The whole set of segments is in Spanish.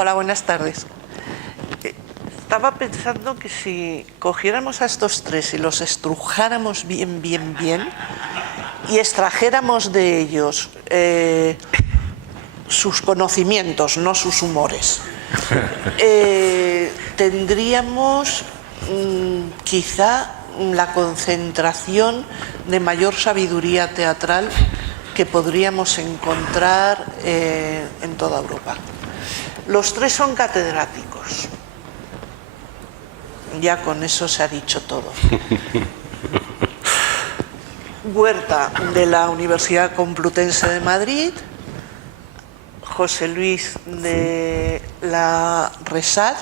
Hola, buenas tardes. Estaba pensando que si cogiéramos a estos tres y los estrujáramos bien y extrajéramos de ellos sus conocimientos, no sus humores, tendríamos quizá la concentración de mayor sabiduría teatral que podríamos encontrar en toda Europa. Los tres son catedráticos. Ya con eso se ha dicho todo. Huerta, de la Universidad Complutense de Madrid, José Luis, de la RESAD,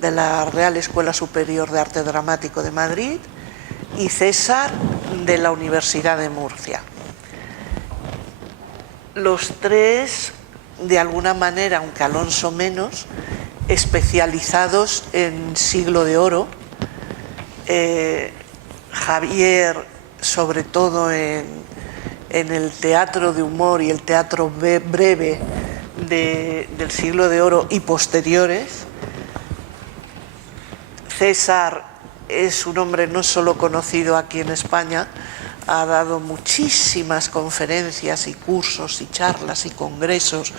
de la Real Escuela Superior de Arte Dramático de Madrid, y César, de la Universidad de Murcia. Los tres, de alguna manera, aunque Alonso menos, especializados en Siglo de Oro. Javier, sobre todo en el teatro de humor y el teatro breve del Siglo de Oro y posteriores. César es un hombre no solo conocido aquí en España, ha dado muchísimas conferencias y cursos y charlas y congresos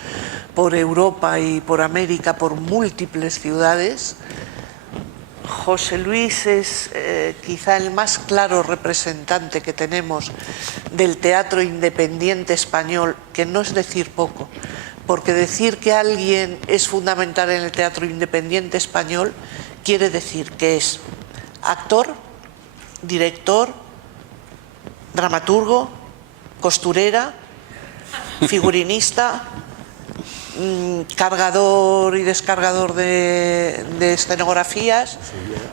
por Europa y por América, por múltiples ciudades. José Luis es quizá el más claro representante que tenemos del teatro independiente español, que no es decir poco, porque decir que alguien es fundamental en el teatro independiente español quiere decir que es actor, director, dramaturgo, costurera, figurinista, cargador y descargador de escenografías,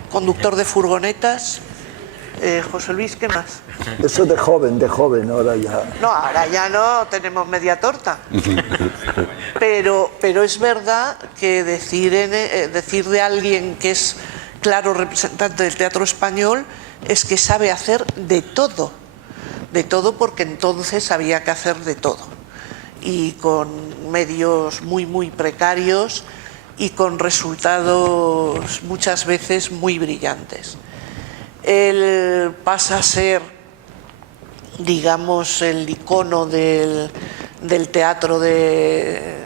conductor de furgonetas. José Luis, ¿qué más? Eso de joven, ahora ya. No, ahora ya no, tenemos media torta. Pero es verdad que decir de alguien que es claro representante del teatro español es que sabe hacer de todo porque entonces había que hacer de todo. Y con medios muy precarios y con resultados muchas veces muy brillantes. Él pasa a ser, digamos, el icono del teatro, del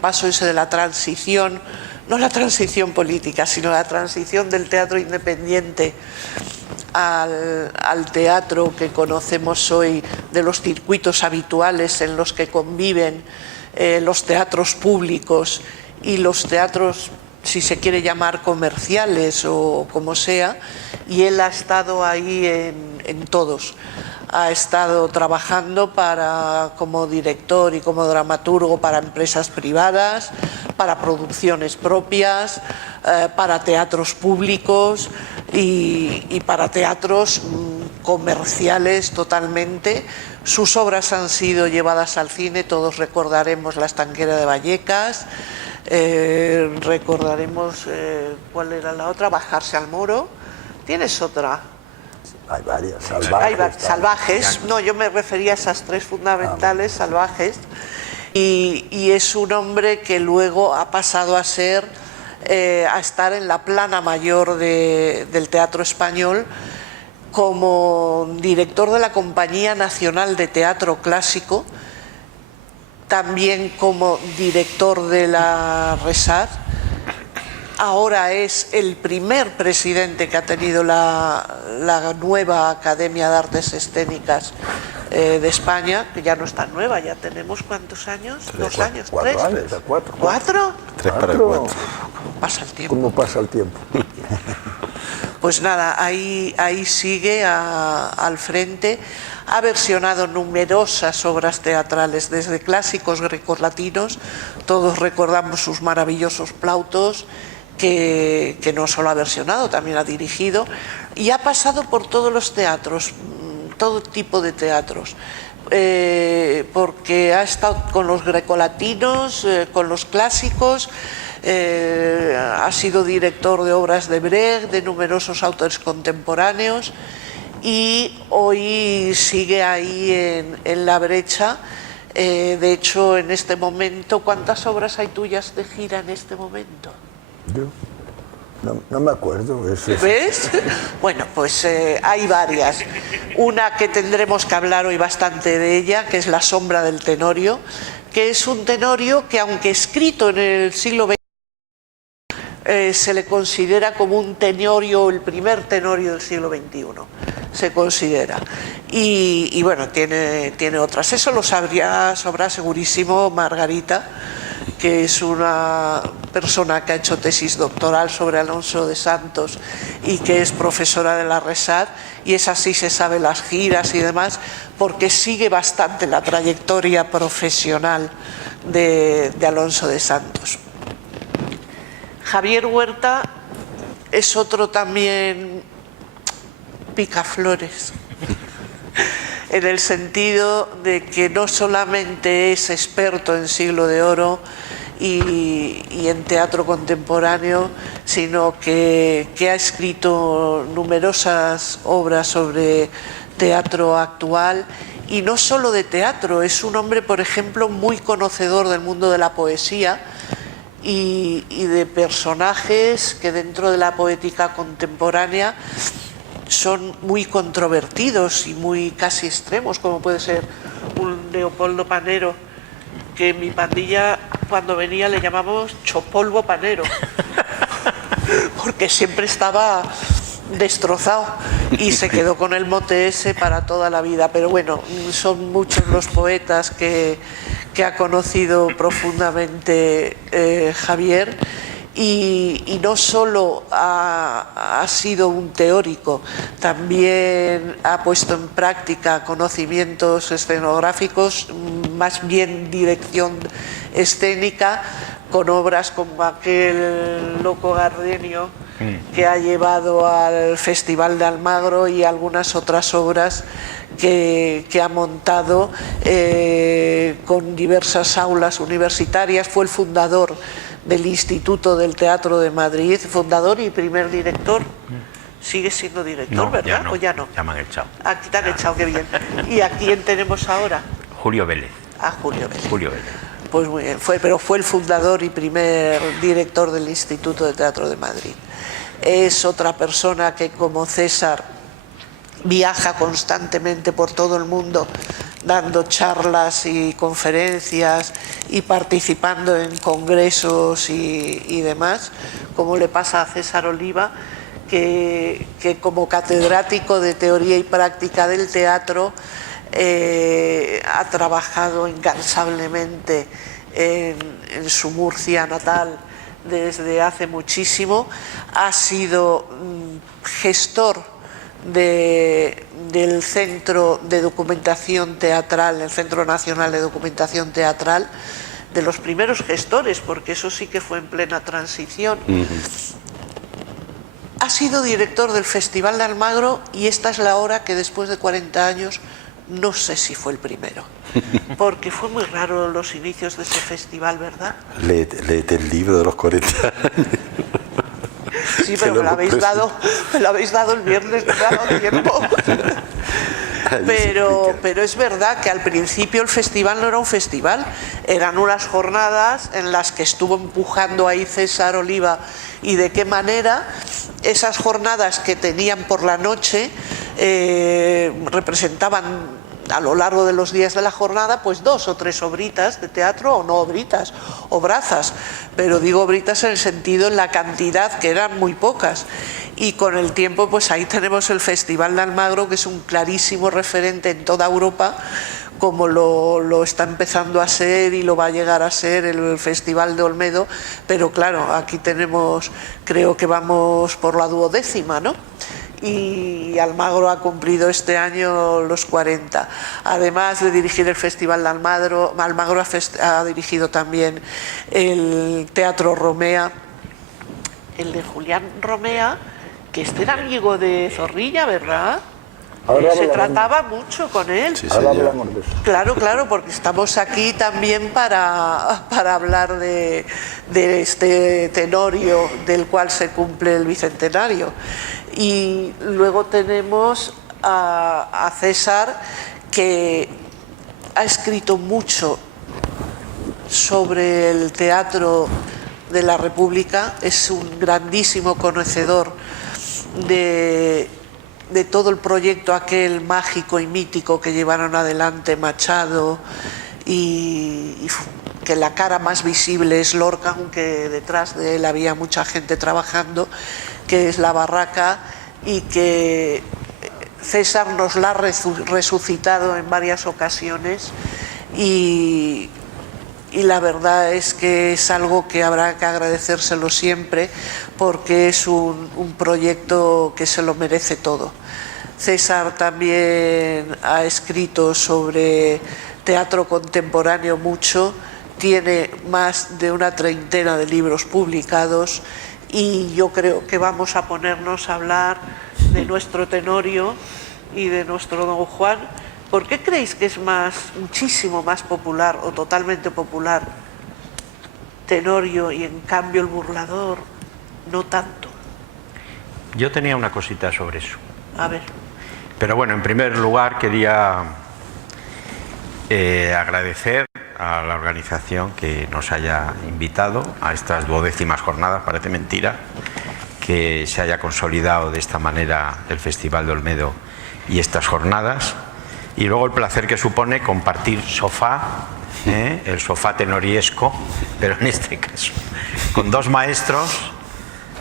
paso ese de la transición, no la transición política, sino la transición del teatro independiente al teatro que conocemos hoy, de los circuitos habituales en los que conviven los teatros públicos y los teatros, si se quiere llamar, comerciales o como sea, y él ha estado ahí en todos. Ha estado trabajando como director y como dramaturgo para empresas privadas, para producciones propias, para teatros públicos y para teatros comerciales totalmente. Sus obras han sido llevadas al cine, todos recordaremos La estanquera de Vallecas, recordaremos, ¿cuál era la otra? Bajarse al Moro. ¿Tienes otra? Hay varias, Salvajes. Salvajes, no, yo me refería a esas tres fundamentales, Salvajes. Y es un hombre que luego ha pasado a estar en la plana mayor del teatro español como director de la Compañía Nacional de Teatro Clásico, también como director de la RESAD. Ahora es el primer presidente que ha tenido la nueva Academia de Artes Escénicas de España, que ya no es tan nueva, ya tenemos ¿cuántos años? ¿2 años? ¿3? ¿4? 3 para el 4. Pasa el tiempo. ¿Cómo pasa el tiempo? Pues nada, ahí sigue al frente. Ha versionado numerosas obras teatrales, desde clásicos grecolatinos, todos recordamos sus maravillosos Plautos, que no solo ha versionado, también ha dirigido, y ha pasado por todos los teatros, todo tipo de teatros, porque ha estado con los grecolatinos, con los clásicos, ha sido director de obras de Brecht, de numerosos autores contemporáneos, y hoy sigue ahí en la brecha De hecho, en este momento, ¿cuántas obras hay tuyas de gira en este momento? Yo no me acuerdo. ¿Ves? Bueno, pues hay varias. Una que tendremos que hablar hoy bastante de ella, que es La sombra del Tenorio, que es un tenorio que, aunque escrito en el siglo XX, se le considera como un tenorio, el primer tenorio del siglo XXI, se considera. Y bueno, tiene otras. Eso lo sabrá segurísimo Margarita, que es una persona que ha hecho tesis doctoral sobre Alonso de Santos y que es profesora de la RESAD, y es así, se sabe las giras y demás, porque sigue bastante la trayectoria profesional de Alonso de Santos. Javier Huerta es otro también picaflores, en el sentido de que no solamente es experto en Siglo de Oro y en teatro contemporáneo, sino que ha escrito numerosas obras sobre teatro actual, y no solo de teatro. Es un hombre, por ejemplo, muy conocedor del mundo de la poesía y de personajes que dentro de la poética contemporánea son muy controvertidos y muy casi extremos, como puede ser un Leopoldo Panero, que en mi pandilla cuando venía le llamábamos Chopolvo Panero, porque siempre estaba destrozado y se quedó con el mote ese para toda la vida. Pero bueno, son muchos los poetas que ha conocido profundamente Javier, y no solo ha sido un teórico, también ha puesto en práctica conocimientos escenográficos, más bien dirección escénica, con obras como aquel Loco Gardenio que ha llevado al Festival de Almagro, y algunas otras obras que ha montado con diversas aulas universitarias. Fue el fundador del Instituto del Teatro de Madrid, fundador y primer director. Sigue siendo director, no, ¿verdad? Ya no, ¿O ya no? Ya me han echado. Aquí te han echado, qué bien. ¿Y a quién tenemos ahora? Julio Vélez. A Julio Vélez. Julio Vélez. Pues muy bien, pero fue el fundador y primer director del Instituto de Teatro de Madrid. Es otra persona que, como César, viaja constantemente por todo el mundo dando charlas y conferencias y participando en congresos y demás, como le pasa a César Oliva, que como catedrático de teoría y práctica del teatro ha trabajado incansablemente en su Murcia natal desde hace muchísimo. Ha sido gestor del Centro de Documentación Teatral, el Centro Nacional de Documentación Teatral, de los primeros gestores, porque eso sí que fue en plena transición. Ha sido director del Festival de Almagro, y esta es la hora que, después de 40 años, no sé si fue el primero, porque fue muy raro los inicios de ese festival, ¿verdad? Léete el libro de los 40 años. Sí, pero me lo habéis dado el viernes, no me ha dado tiempo. Pero es verdad que al principio el festival no era un festival, eran unas jornadas en las que estuvo empujando ahí César Oliva, y de qué manera. Esas jornadas que tenían por la noche representaban a lo largo de los días de la jornada pues 2 o 3 obritas de teatro, o no obritas, obrazas, pero digo obritas en el sentido, en la cantidad, que eran muy pocas. Y con el tiempo pues ahí tenemos el Festival de Almagro, que es un clarísimo referente en toda Europa, como lo está empezando a ser y lo va a llegar a ser el Festival de Olmedo. Pero claro, aquí tenemos, creo que vamos por la 12ª, ¿no? Y Almagro ha cumplido este año los 40. Además de dirigir el Festival de Almagro ha dirigido también el Teatro Romea, el de Julián Romea, que era amigo de Zorrilla, ¿verdad? Se trataba mucho con él. Sí, Ahora señor. hablamos de eso. Claro, porque estamos aquí también para hablar de este tenorio del cual se cumple el bicentenario. Y luego tenemos a César, que ha escrito mucho sobre el teatro de la República, es un grandísimo conocedor de todo el proyecto aquel mágico y mítico que llevaron adelante Machado, y que la cara más visible es Lorca, aunque detrás de él había mucha gente trabajando, que es La Barraca, y que César nos la ha resucitado en varias ocasiones, y la verdad es que es algo que habrá que agradecérselo siempre, porque es un proyecto que se lo merece todo. César también ha escrito sobre teatro contemporáneo mucho, tiene más de una treintena de libros publicados, y yo creo que vamos a ponernos a hablar de nuestro Tenorio y de nuestro Don Juan. ¿Por qué creéis que es muchísimo más popular o totalmente popular Tenorio y en cambio el Burlador no tanto? Yo tenía una cosita sobre eso. A ver. Pero bueno, en primer lugar quería agradecer a la organización que nos haya invitado a estas 12ª jornadas, parece mentira que se haya consolidado de esta manera el Festival de Olmedo y estas jornadas, y luego el placer que supone compartir sofá, el sofá tenoriesco, pero en este caso con dos maestros,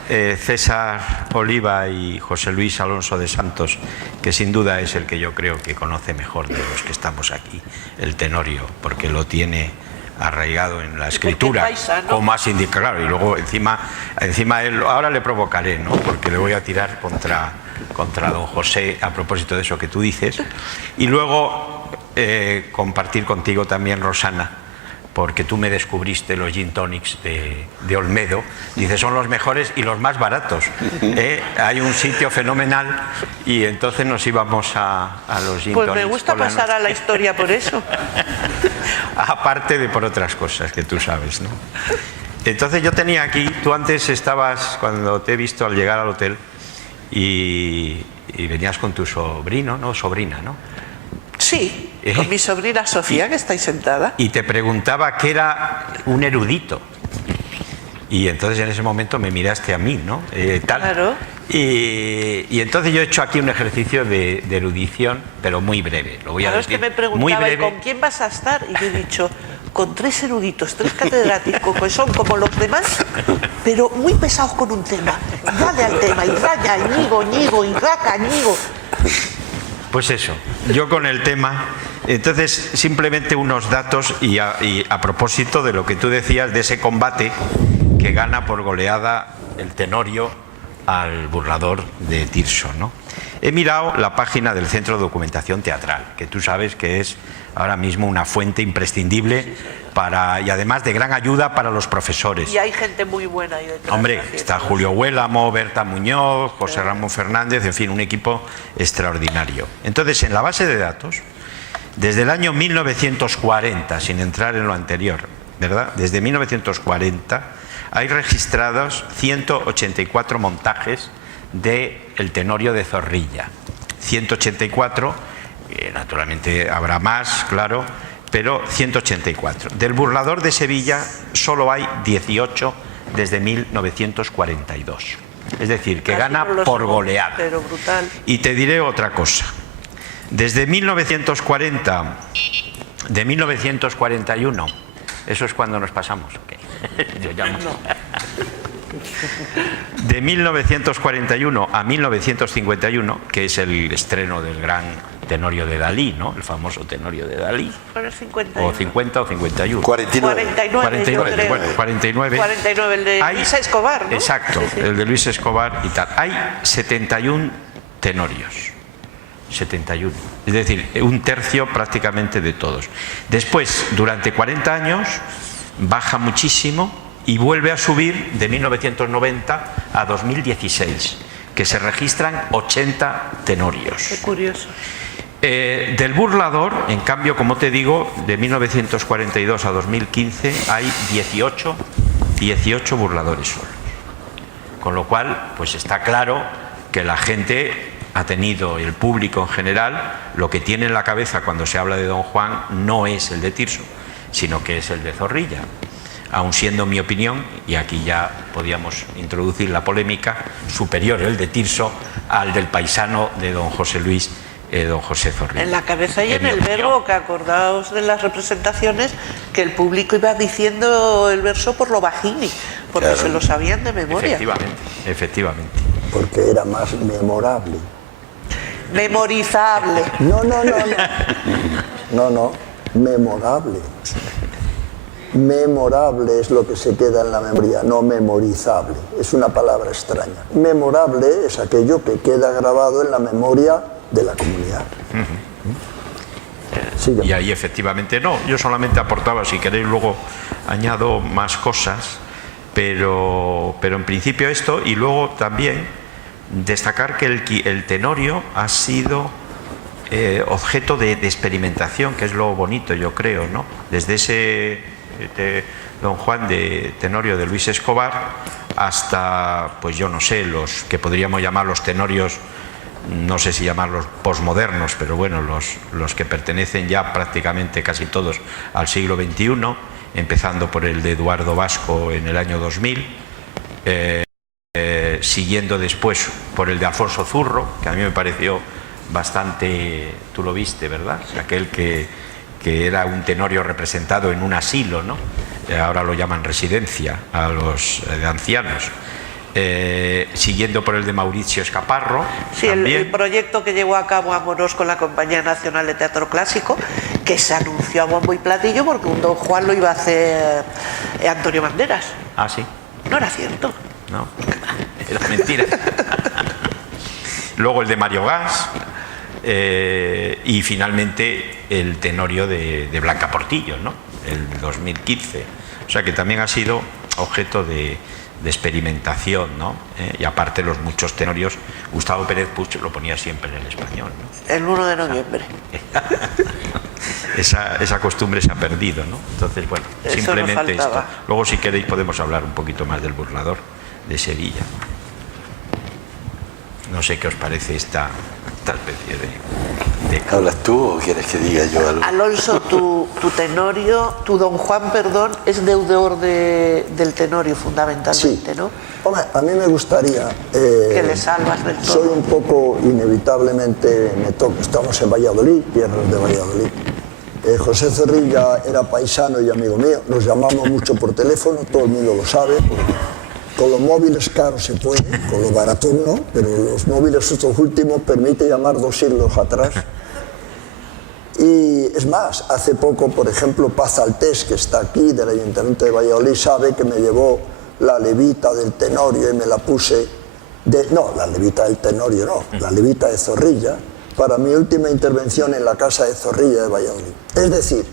César Oliva y José Luis Alonso de Santos, que sin duda es el que yo creo que conoce mejor de los que estamos aquí el Tenorio, porque lo tiene arraigado en la escritura, como más indica, claro, y luego encima él, ahora le provocaré, ¿no? Porque le voy a tirar contra don José a propósito de eso que tú dices, y luego compartir contigo también, Rosana, porque tú me descubriste los gin tonics de Olmedo. Dices, son los mejores y los más baratos. Hay un sitio fenomenal, y entonces nos íbamos a los gin tonics. Pues me gusta pasar a la historia por eso. Aparte de por otras cosas que tú sabes, ¿no? Entonces yo tenía aquí, tú antes estabas, cuando te he visto al llegar al hotel, y venías con tu sobrino, ¿no? Sobrina, ¿no? Sí, con mi sobrina Sofía, que está ahí sentada. Y te preguntaba qué era un erudito. Y entonces en ese momento me miraste a mí, ¿no? Claro. Y entonces yo he hecho aquí un ejercicio de erudición, pero muy breve. Lo voy a decir. Es que me preguntaba, ¿y con quién vas a estar? Y yo he dicho, con 3 eruditos, 3 catedráticos, que son como los demás, pero muy pesados con un tema. Dale al tema, y raya, ñigo, y raca, ñigo. Pues eso, yo con el tema. Entonces, simplemente unos datos, y a propósito de lo que tú decías, de ese combate que gana por goleada el Tenorio al Burlador de Tirso, ¿no? He mirado la página del Centro de Documentación Teatral, que tú sabes que es ahora mismo una fuente imprescindible y además de gran ayuda para los profesores. Y hay gente muy buena ahí detrás. Hombre, está Julio Huélamo, Berta Muñoz, José Ramón Fernández, en fin, un equipo extraordinario. Entonces, en la base de datos, desde el año 1940, sin entrar en lo anterior, ¿verdad? Desde 1940 hay registrados 184 montajes de El Tenorio de Zorrilla. 184, naturalmente habrá más, claro, pero 184. Del Burlador de Sevilla solo hay 18 desde 1942. Es decir, que gana por goleada. Pero brutal. Y te diré otra cosa. Desde 1940, de 1941, eso es cuando nos pasamos, ¿ok? Yo llamo. De 1941 a 1951, que es el estreno del gran Tenorio de Dalí, ¿no? El famoso Tenorio de Dalí. O 50 o 51. 49. Bueno, 49. 49, el de Luis Escobar, ¿no? Exacto, Sí, sí. el de Luis Escobar y tal. Hay 71 tenorios. 71. Es decir, un tercio prácticamente de todos. Después, durante 40 años, baja muchísimo y vuelve a subir de 1990 a 2016, que se registran 80 tenorios. Qué curioso. Del Burlador, en cambio, como te digo, de 1942 a 2015 hay 18 burladores solos. Con lo cual, pues está claro que la gente ha tenido el público en general, lo que tiene en la cabeza cuando se habla de Don Juan no es el de Tirso, sino que es el de Zorrilla. Aun siendo mi opinión, y aquí ya podíamos introducir la polémica, superior el de Tirso al del paisano de don José Luis, don José Zorrilla. En la cabeza y en el verbo, que acordaos de las representaciones, que el público iba diciendo el verso por lo bajini, porque claro, se lo sabían de memoria. Efectivamente, efectivamente. Porque era más memorable. Memorizable. No, memorable. Memorable es lo que se queda en la memoria, no memorizable. Es una palabra extraña. Memorable es aquello que queda grabado en la memoria de la comunidad. Y ahí efectivamente no. Yo solamente aportaba, si queréis luego añado más cosas, pero en principio esto, y luego también destacar que el tenorio ha sido objeto de experimentación, que es lo bonito, yo creo, ¿no? Desde ese Don Juan de Tenorio de Luis Escobar hasta, pues yo no sé, los que podríamos llamar los tenorios, no sé si llamarlos posmodernos, pero bueno, los que pertenecen ya prácticamente casi todos al siglo XXI, empezando por el de Eduardo Vasco en el año 2000, siguiendo después por el de Alfonso Zurro, que a mí me pareció bastante, tú lo viste, ¿verdad? Aquel que era un tenorio representado en un asilo, ¿no? Ahora lo llaman residencia a los de ancianos. Siguiendo por el de Mauricio Escaparro. Sí, el proyecto que llevó a cabo Amorós con la Compañía Nacional de Teatro Clásico, que se anunció a bombo y platillo porque un Don Juan lo iba a hacer Antonio Banderas. Ah, sí. No era cierto. No, era mentira. Luego el de Mario Gas. Y finalmente el tenorio de Blanca Portillo, ¿no? El 2015. O sea que también ha sido objeto de experimentación, ¿no? Y aparte los muchos tenorios, Gustavo Pérez Puig lo ponía siempre en el español, ¿no? El 1 de noviembre. Esa costumbre se ha perdido, ¿no? Entonces, bueno, eso simplemente esto. Luego, si queréis, podemos hablar un poquito más del Burlador de Sevilla. No sé qué os parece esta especie de... ¿Hablas tú o quieres que diga yo algo? Alonso, tu tenorio, tu Don Juan, perdón, es deudor del tenorio fundamentalmente, sí, ¿no? Hombre, a mí me gustaría... que le salvas del todo. Soy un poco, inevitablemente, estamos en Valladolid, tierras de Valladolid. José Zorrilla era paisano y amigo mío, nos llamamos mucho por teléfono, todo el mundo lo sabe, porque con los móviles caros se puede, con los baratos no, pero los móviles estos últimos permiten llamar 2 siglos atrás. Y es más, hace poco, por ejemplo, Paz Altés, que está aquí, del Ayuntamiento de Valladolid, sabe que me llevó la levita del tenorio y me la puse, no, la levita del tenorio no, la levita de Zorrilla, para mi última intervención en la Casa de Zorrilla de Valladolid. Es decir,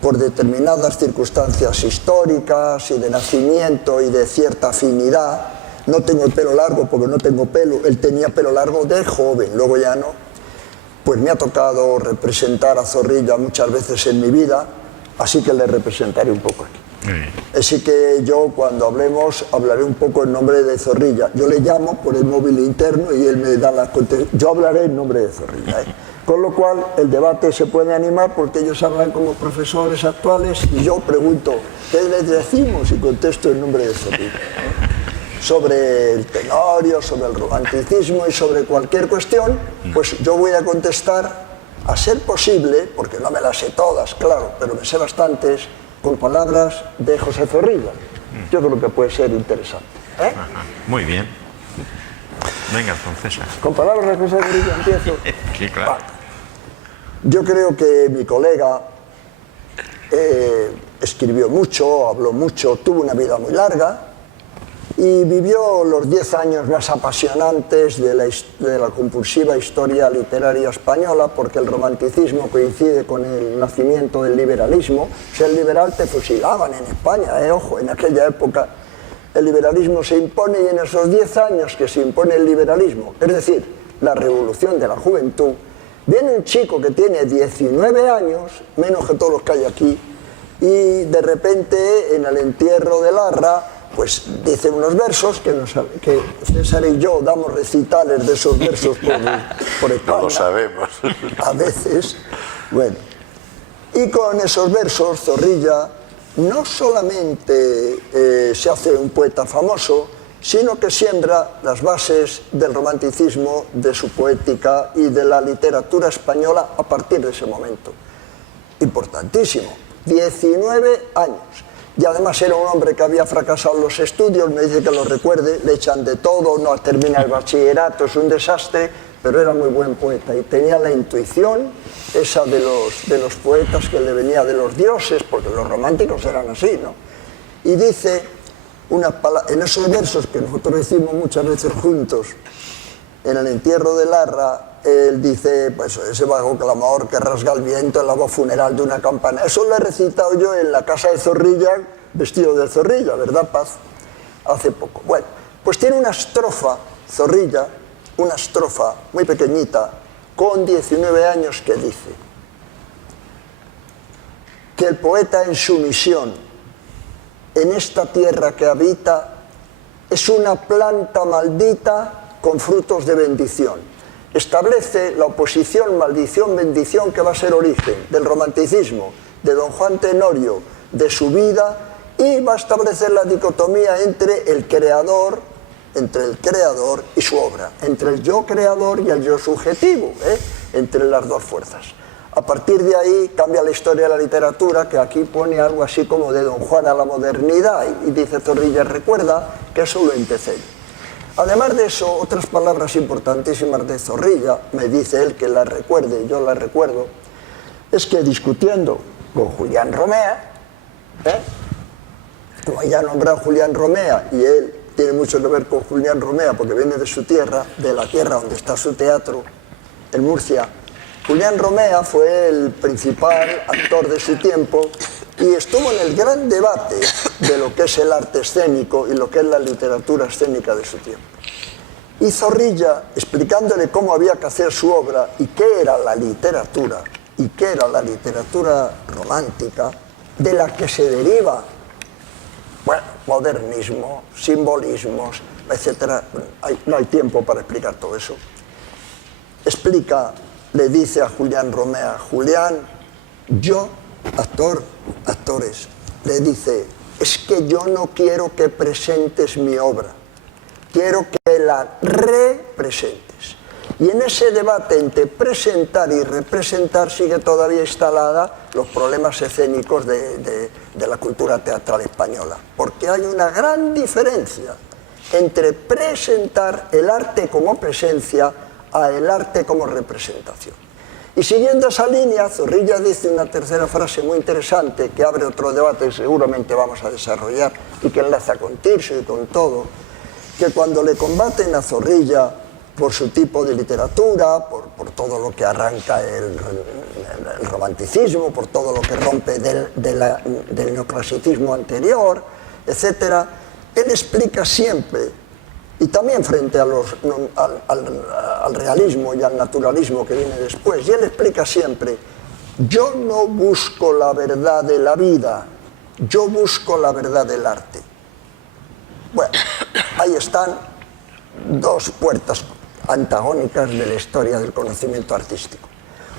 por determinadas circunstancias históricas y de nacimiento y de cierta afinidad, no tengo el pelo largo porque no tengo pelo, él tenía pelo largo de joven, luego ya no, pues me ha tocado representar a Zorrilla muchas veces en mi vida, así que le representaré un poco aquí. Así que yo cuando hablemos hablaré un poco en nombre de Zorrilla. Yo le llamo por el móvil interno y él me da las contestaciones. Yo hablaré en nombre de Zorrilla, ¿eh? Con lo cual el debate se puede animar porque ellos hablan como profesores actuales y yo pregunto, ¿qué les decimos? Y contesto en nombre de Zorrilla, ¿eh? Sobre el tenorio, sobre el romanticismo y sobre cualquier cuestión, pues yo voy a contestar a ser posible, porque no me las sé todas, claro, pero me sé bastantes, con palabras de José Zorrilla. Yo creo que puede ser interesante, ¿eh? Muy bien. Venga, Francesa. Con palabras de José Zorrilla empiezo. Sí, claro. Vale. Yo creo que mi colega escribió mucho, habló mucho, tuvo una vida muy larga y vivió los 10 años más apasionantes de la compulsiva historia literaria española, porque el romanticismo coincide con el nacimiento del liberalismo. Ser liberal te fusilaban en España, ojo, en aquella época el liberalismo se impone y en esos 10 años que se impone el liberalismo, es decir, la revolución de la juventud, viene un chico que tiene 19 años, menos que todos los que hay aquí, y de repente en el entierro de Larra pues dice unos versos que César y yo damos recitales de esos versos por España. No lo sabemos. A veces, bueno. Y con esos versos Zorrilla no solamente se hace un poeta famoso, sino que siembra las bases del romanticismo, de su poética y de la literatura española a partir de ese momento. Importantísimo, 19 años. Y además era un hombre que había fracasado en los estudios, me dice que lo recuerde, le echan de todo, no termina el bachillerato, es un desastre, pero era muy buen poeta y tenía la intuición esa de los poetas que le venía de los dioses, porque los románticos eran así, ¿no? Y dice en esos versos que nosotros decimos muchas veces juntos, en el entierro de Larra, él dice, pues ese vago clamor que rasga el viento en la voz funeral de una campana. Eso lo he recitado yo en la casa de Zorrilla, vestido de Zorrilla, ¿verdad, Paz? Hace poco. Bueno, pues tiene una estrofa, Zorrilla, una estrofa muy pequeñita, con 19 años, que dice que el poeta en su misión, en esta tierra que habita, es una planta maldita con frutos de bendición. Establece la oposición maldición-bendición que va a ser origen del romanticismo, de don Juan Tenorio, de su vida, y va a establecer la dicotomía entre el creador y su obra, entre el yo creador y el yo subjetivo, entre las dos fuerzas. A partir de ahí cambia la historia de la literatura, que aquí pone algo así como de don Juan a la modernidad, y dice Zorrilla, recuerda que eso lo empecé. Además de eso, otras palabras importantísimas de Zorrilla, me dice él que las recuerde, yo las recuerdo, es que discutiendo con Julián Romea, como ya ha nombrado Julián Romea, y él tiene mucho que ver con Julián Romea porque viene de su tierra, de la tierra donde está su teatro, en Murcia. Julián Romea fue el principal actor de su tiempo y estuvo en el gran debate de lo que es el arte escénico y lo que es la literatura escénica de su tiempo. Y Zorrilla, explicándole cómo había que hacer su obra y qué era la literatura romántica, de la que se deriva, bueno, modernismo, simbolismos, etc. No hay tiempo para explicar todo eso. Le dice a Julián Romea, Julián, yo, actores, le dice, es que yo no quiero que presentes mi obra, quiero que la representes. Y en ese debate entre presentar y representar sigue todavía instalada los problemas escénicos de la cultura teatral española, porque hay una gran diferencia entre presentar el arte como presencia a el arte como representación. Y siguiendo esa línea, Zorrilla dice una tercera frase muy interesante que abre otro debate que seguramente vamos a desarrollar y que enlaza con Tirso y con todo, que cuando le combaten a Zorrilla por su tipo de literatura, por todo lo que arranca el romanticismo, por todo lo que rompe del neoclasicismo anterior, etc., él explica siempre, y también frente al realismo y al naturalismo que viene después, y él explica siempre, yo no busco la verdad de la vida, yo busco la verdad del arte. Bueno, ahí están dos puertas antagónicas de la historia del conocimiento artístico.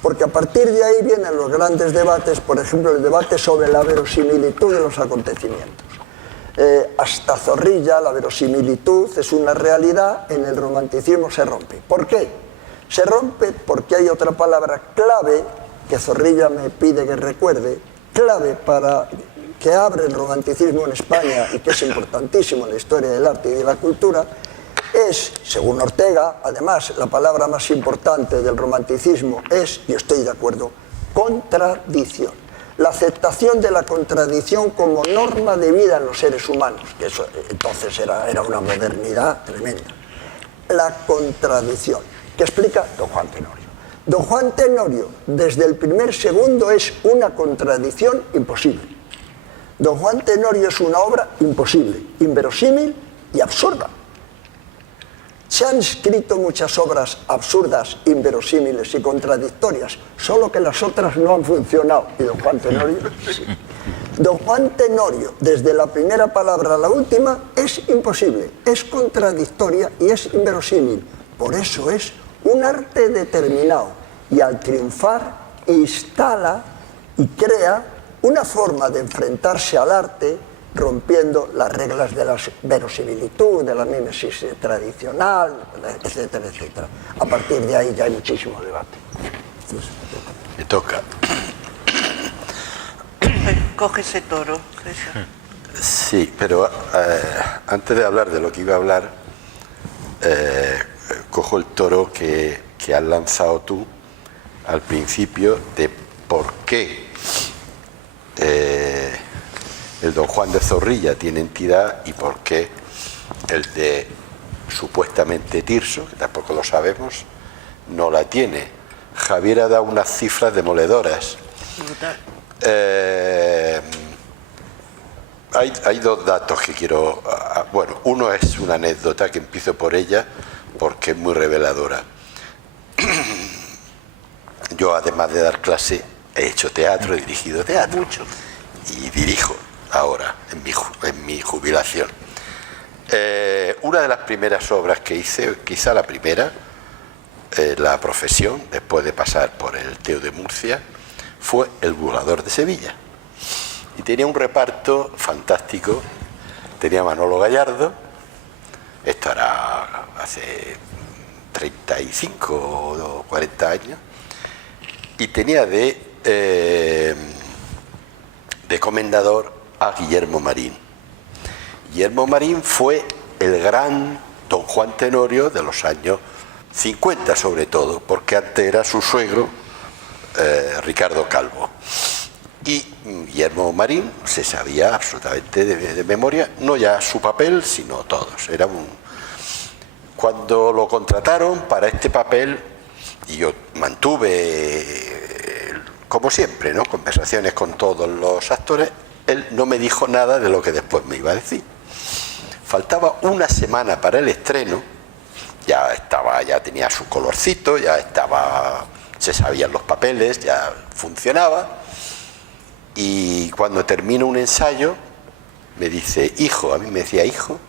Porque a partir de ahí vienen los grandes debates, por ejemplo, el debate sobre la verosimilitud de los acontecimientos. Hasta Zorrilla, la verosimilitud es una realidad, en el romanticismo se rompe. ¿Por qué? Se rompe porque hay otra palabra clave que Zorrilla me pide que recuerde, clave para que abre el romanticismo en España y que es importantísimo en la historia del arte y de la cultura, es, según Ortega, además, la palabra más importante del romanticismo es, y estoy de acuerdo, contradicción. La aceptación de la contradicción como norma de vida en los seres humanos, que eso entonces era una modernidad tremenda. La contradicción, que explica don Juan Tenorio. Don Juan Tenorio, desde el primer segundo, es una contradicción imposible. Don Juan Tenorio es una obra imposible, inverosímil y absurda. Se han escrito muchas obras absurdas, inverosímiles y contradictorias, solo que las otras no han funcionado, y don Juan Tenorio sí. Don Juan Tenorio, desde la primera palabra a la última, es imposible, es contradictoria y es inverosímil. Por eso es un arte determinado y al triunfar instala y crea una forma de enfrentarse al arte rompiendo las reglas de la verosimilitud, de la mímesis tradicional, etcétera, etcétera. A partir de ahí ya hay muchísimo debate. Me toca. Coge ese toro, César. Sí, pero antes de hablar de lo que iba a hablar, cojo el toro que has lanzado tú al principio de por qué el Don Juan de Zorrilla tiene entidad y por qué el de supuestamente Tirso, que tampoco lo sabemos, no la tiene. Javier ha dado unas cifras demoledoras. Hay dos datos que quiero... Bueno, uno es una anécdota que empiezo por ella porque es muy reveladora. Yo, además de dar clase, he hecho teatro, he dirigido teatro. Mucho. Y dirijo ahora, en mi jubilación. Una de las primeras obras que hice, quizá la primera, la profesión, después de pasar por el Teo de Murcia, fue El Burlador de Sevilla. Y tenía un reparto fantástico. Tenía a Manolo Gallardo, esto era hace 35 o 40 años, y tenía de comendador a Guillermo Marín. Guillermo Marín fue el gran Don Juan Tenorio de los años 50, sobre todo, porque antes era su suegro, Ricardo Calvo. Y Guillermo Marín se sabía absolutamente de memoria, no ya su papel, sino todos. Cuando lo contrataron para este papel, y yo mantuve, como siempre, ¿no?, conversaciones con todos los actores, él no me dijo nada de lo que después me iba a decir. Faltaba una semana para el estreno, ya tenía su colorcito, se sabían los papeles, ya funcionaba. Y cuando termino un ensayo, me dice, hijo, a mí me decía, hijo,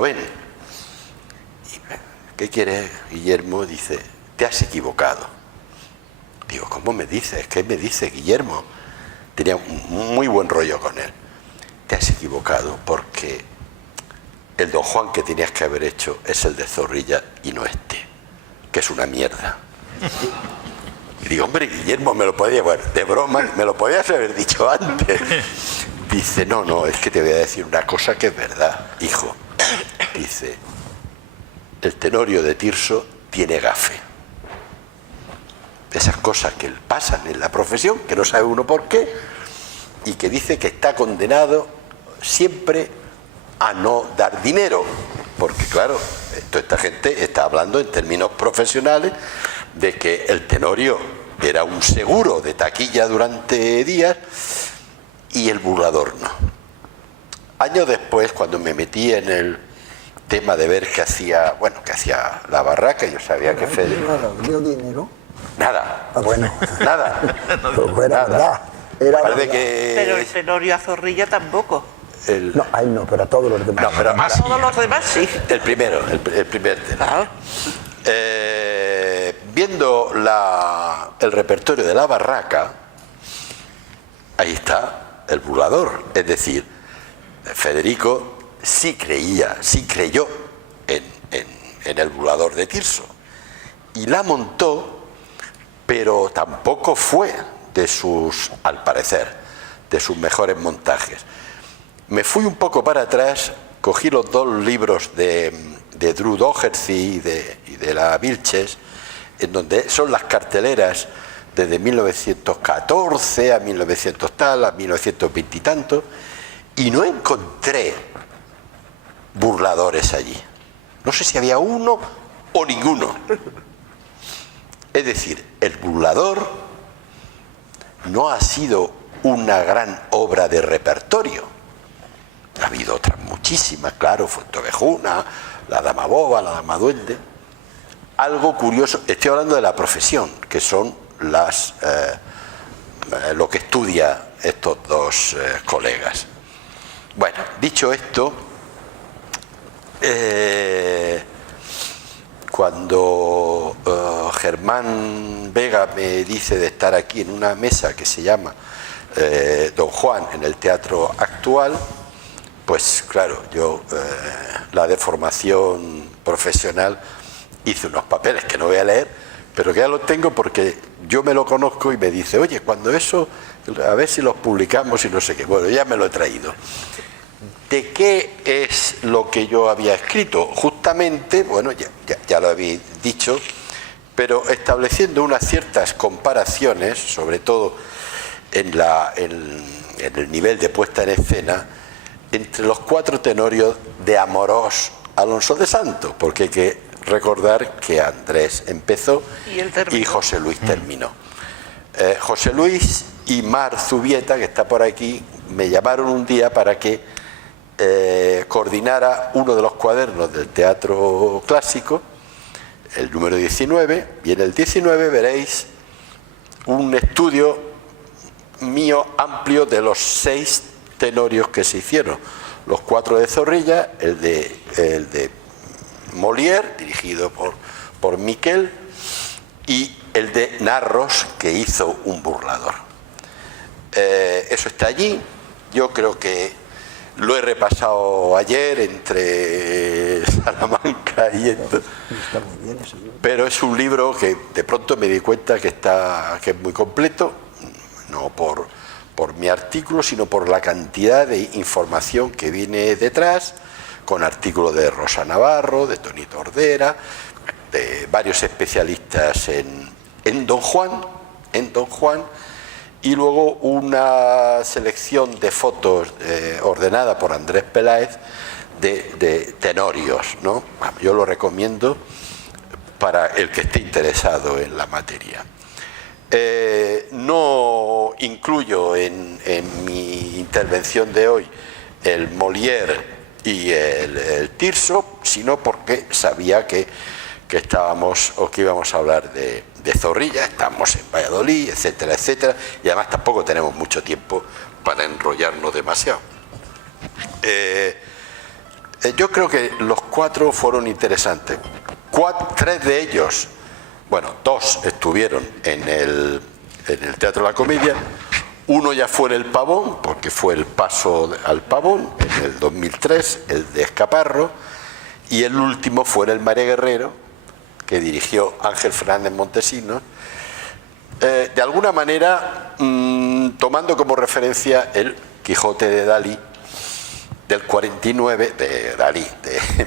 ven. Y, ¿qué quieres, Guillermo? Dice, te has equivocado. Digo, ¿cómo me dices? ¿Qué me dice Guillermo? Tenía un muy buen rollo con él. Te has equivocado porque el Don Juan que tenías que haber hecho es el de Zorrilla y no este, que es una mierda. Y digo, hombre, Guillermo, me lo podía, bueno, de broma, me lo podías haber dicho antes. Dice, no, es que te voy a decir una cosa que es verdad, hijo. Dice, el Tenorio de Tirso tiene gafe. Esas cosas que pasan en la profesión, que no sabe uno por qué, y que dice que está condenado siempre a no dar dinero. Porque claro, esta gente está hablando en términos profesionales de que el Tenorio era un seguro de taquilla durante días y el burlador no. Años después, cuando me metí en el tema de ver qué hacía la Barraca, yo sabía que Fede... ¿Dio dinero? Nada. Ah, bueno. Nada. Pero era verdad. Era Parece verdad. que... Pero el Tenorio a Zorrilla tampoco. No, a él no, pero a todos los demás. No, pero A todos los demás sí. el primer tema. Claro. Viendo el repertorio de la Barraca, ahí está el burlador. Es decir, Federico sí creyó en el burlador de Tirso. Y la montó, pero tampoco fue al parecer, de sus mejores montajes. Me fui un poco para atrás, cogí los dos libros de Drew Doherty y de la Vilches, en donde son las carteleras desde 1914 a 1900 tal, a 1920 y tanto, y no encontré burladores allí. No sé si había uno o ninguno. Es decir, el burlador no ha sido una gran obra de repertorio. Ha habido otras muchísimas, claro, Fuentovejuna, la Dama Boba, la Dama Duende. Algo curioso, estoy hablando de la profesión, que son lo que estudia estos dos colegas. Bueno, dicho esto, cuando Germán Vega me dice de estar aquí en una mesa que se llama Don Juan en el Teatro Actual, pues claro, yo la deformación profesional hice unos papeles que no voy a leer, pero que ya los tengo porque yo me lo conozco y me dice, oye, cuando eso, a ver si los publicamos y no sé qué. Bueno, ya me lo he traído. ¿De qué es lo que yo había escrito? Justamente, bueno, ya lo habéis dicho, pero estableciendo unas ciertas comparaciones, sobre todo en el nivel de puesta en escena, entre los cuatro tenorios de Amorós Alonso de Santos, porque hay que recordar que Andrés empezó y José Luis terminó. José Luis y Mar Zubieta, que está por aquí, me llamaron un día para que coordinara uno de los cuadernos del teatro clásico, el número 19, y en el 19 veréis un estudio mío amplio de los 6 tenorios que se hicieron, los 4 de Zorrilla, el de Molière, dirigido por Miquel, y el de Narros, que hizo un burlador. Eso está allí. Yo creo que lo he repasado ayer entre Salamanca y esto. Está muy bien ese libro. Pero es un libro que de pronto me di cuenta que es muy completo, no por mi artículo, sino por la cantidad de información que viene detrás, con artículos de Rosa Navarro, de Toni Tordera, de varios especialistas en Don Juan, y luego una selección de fotos ordenada por Andrés Peláez de tenorios, ¿no? Yo lo recomiendo para el que esté interesado en la materia. No incluyo en mi intervención de hoy el Molière y el Tirso, sino porque sabía que estábamos o que íbamos a hablar de Zorrilla, estamos en Valladolid, etcétera, etcétera, y además tampoco tenemos mucho tiempo para enrollarnos demasiado. Yo creo que los 4 fueron interesantes. 3 de ellos, bueno, 2 estuvieron en el Teatro de la Comedia, uno ya fue en el Pavón, porque fue el paso al Pavón en el 2003, el de Escaparro, y el último fue en el María Guerrero, que dirigió Ángel Fernández Montesinos, de alguna manera tomando como referencia el Quijote de Dalí, del 49, de Dalí,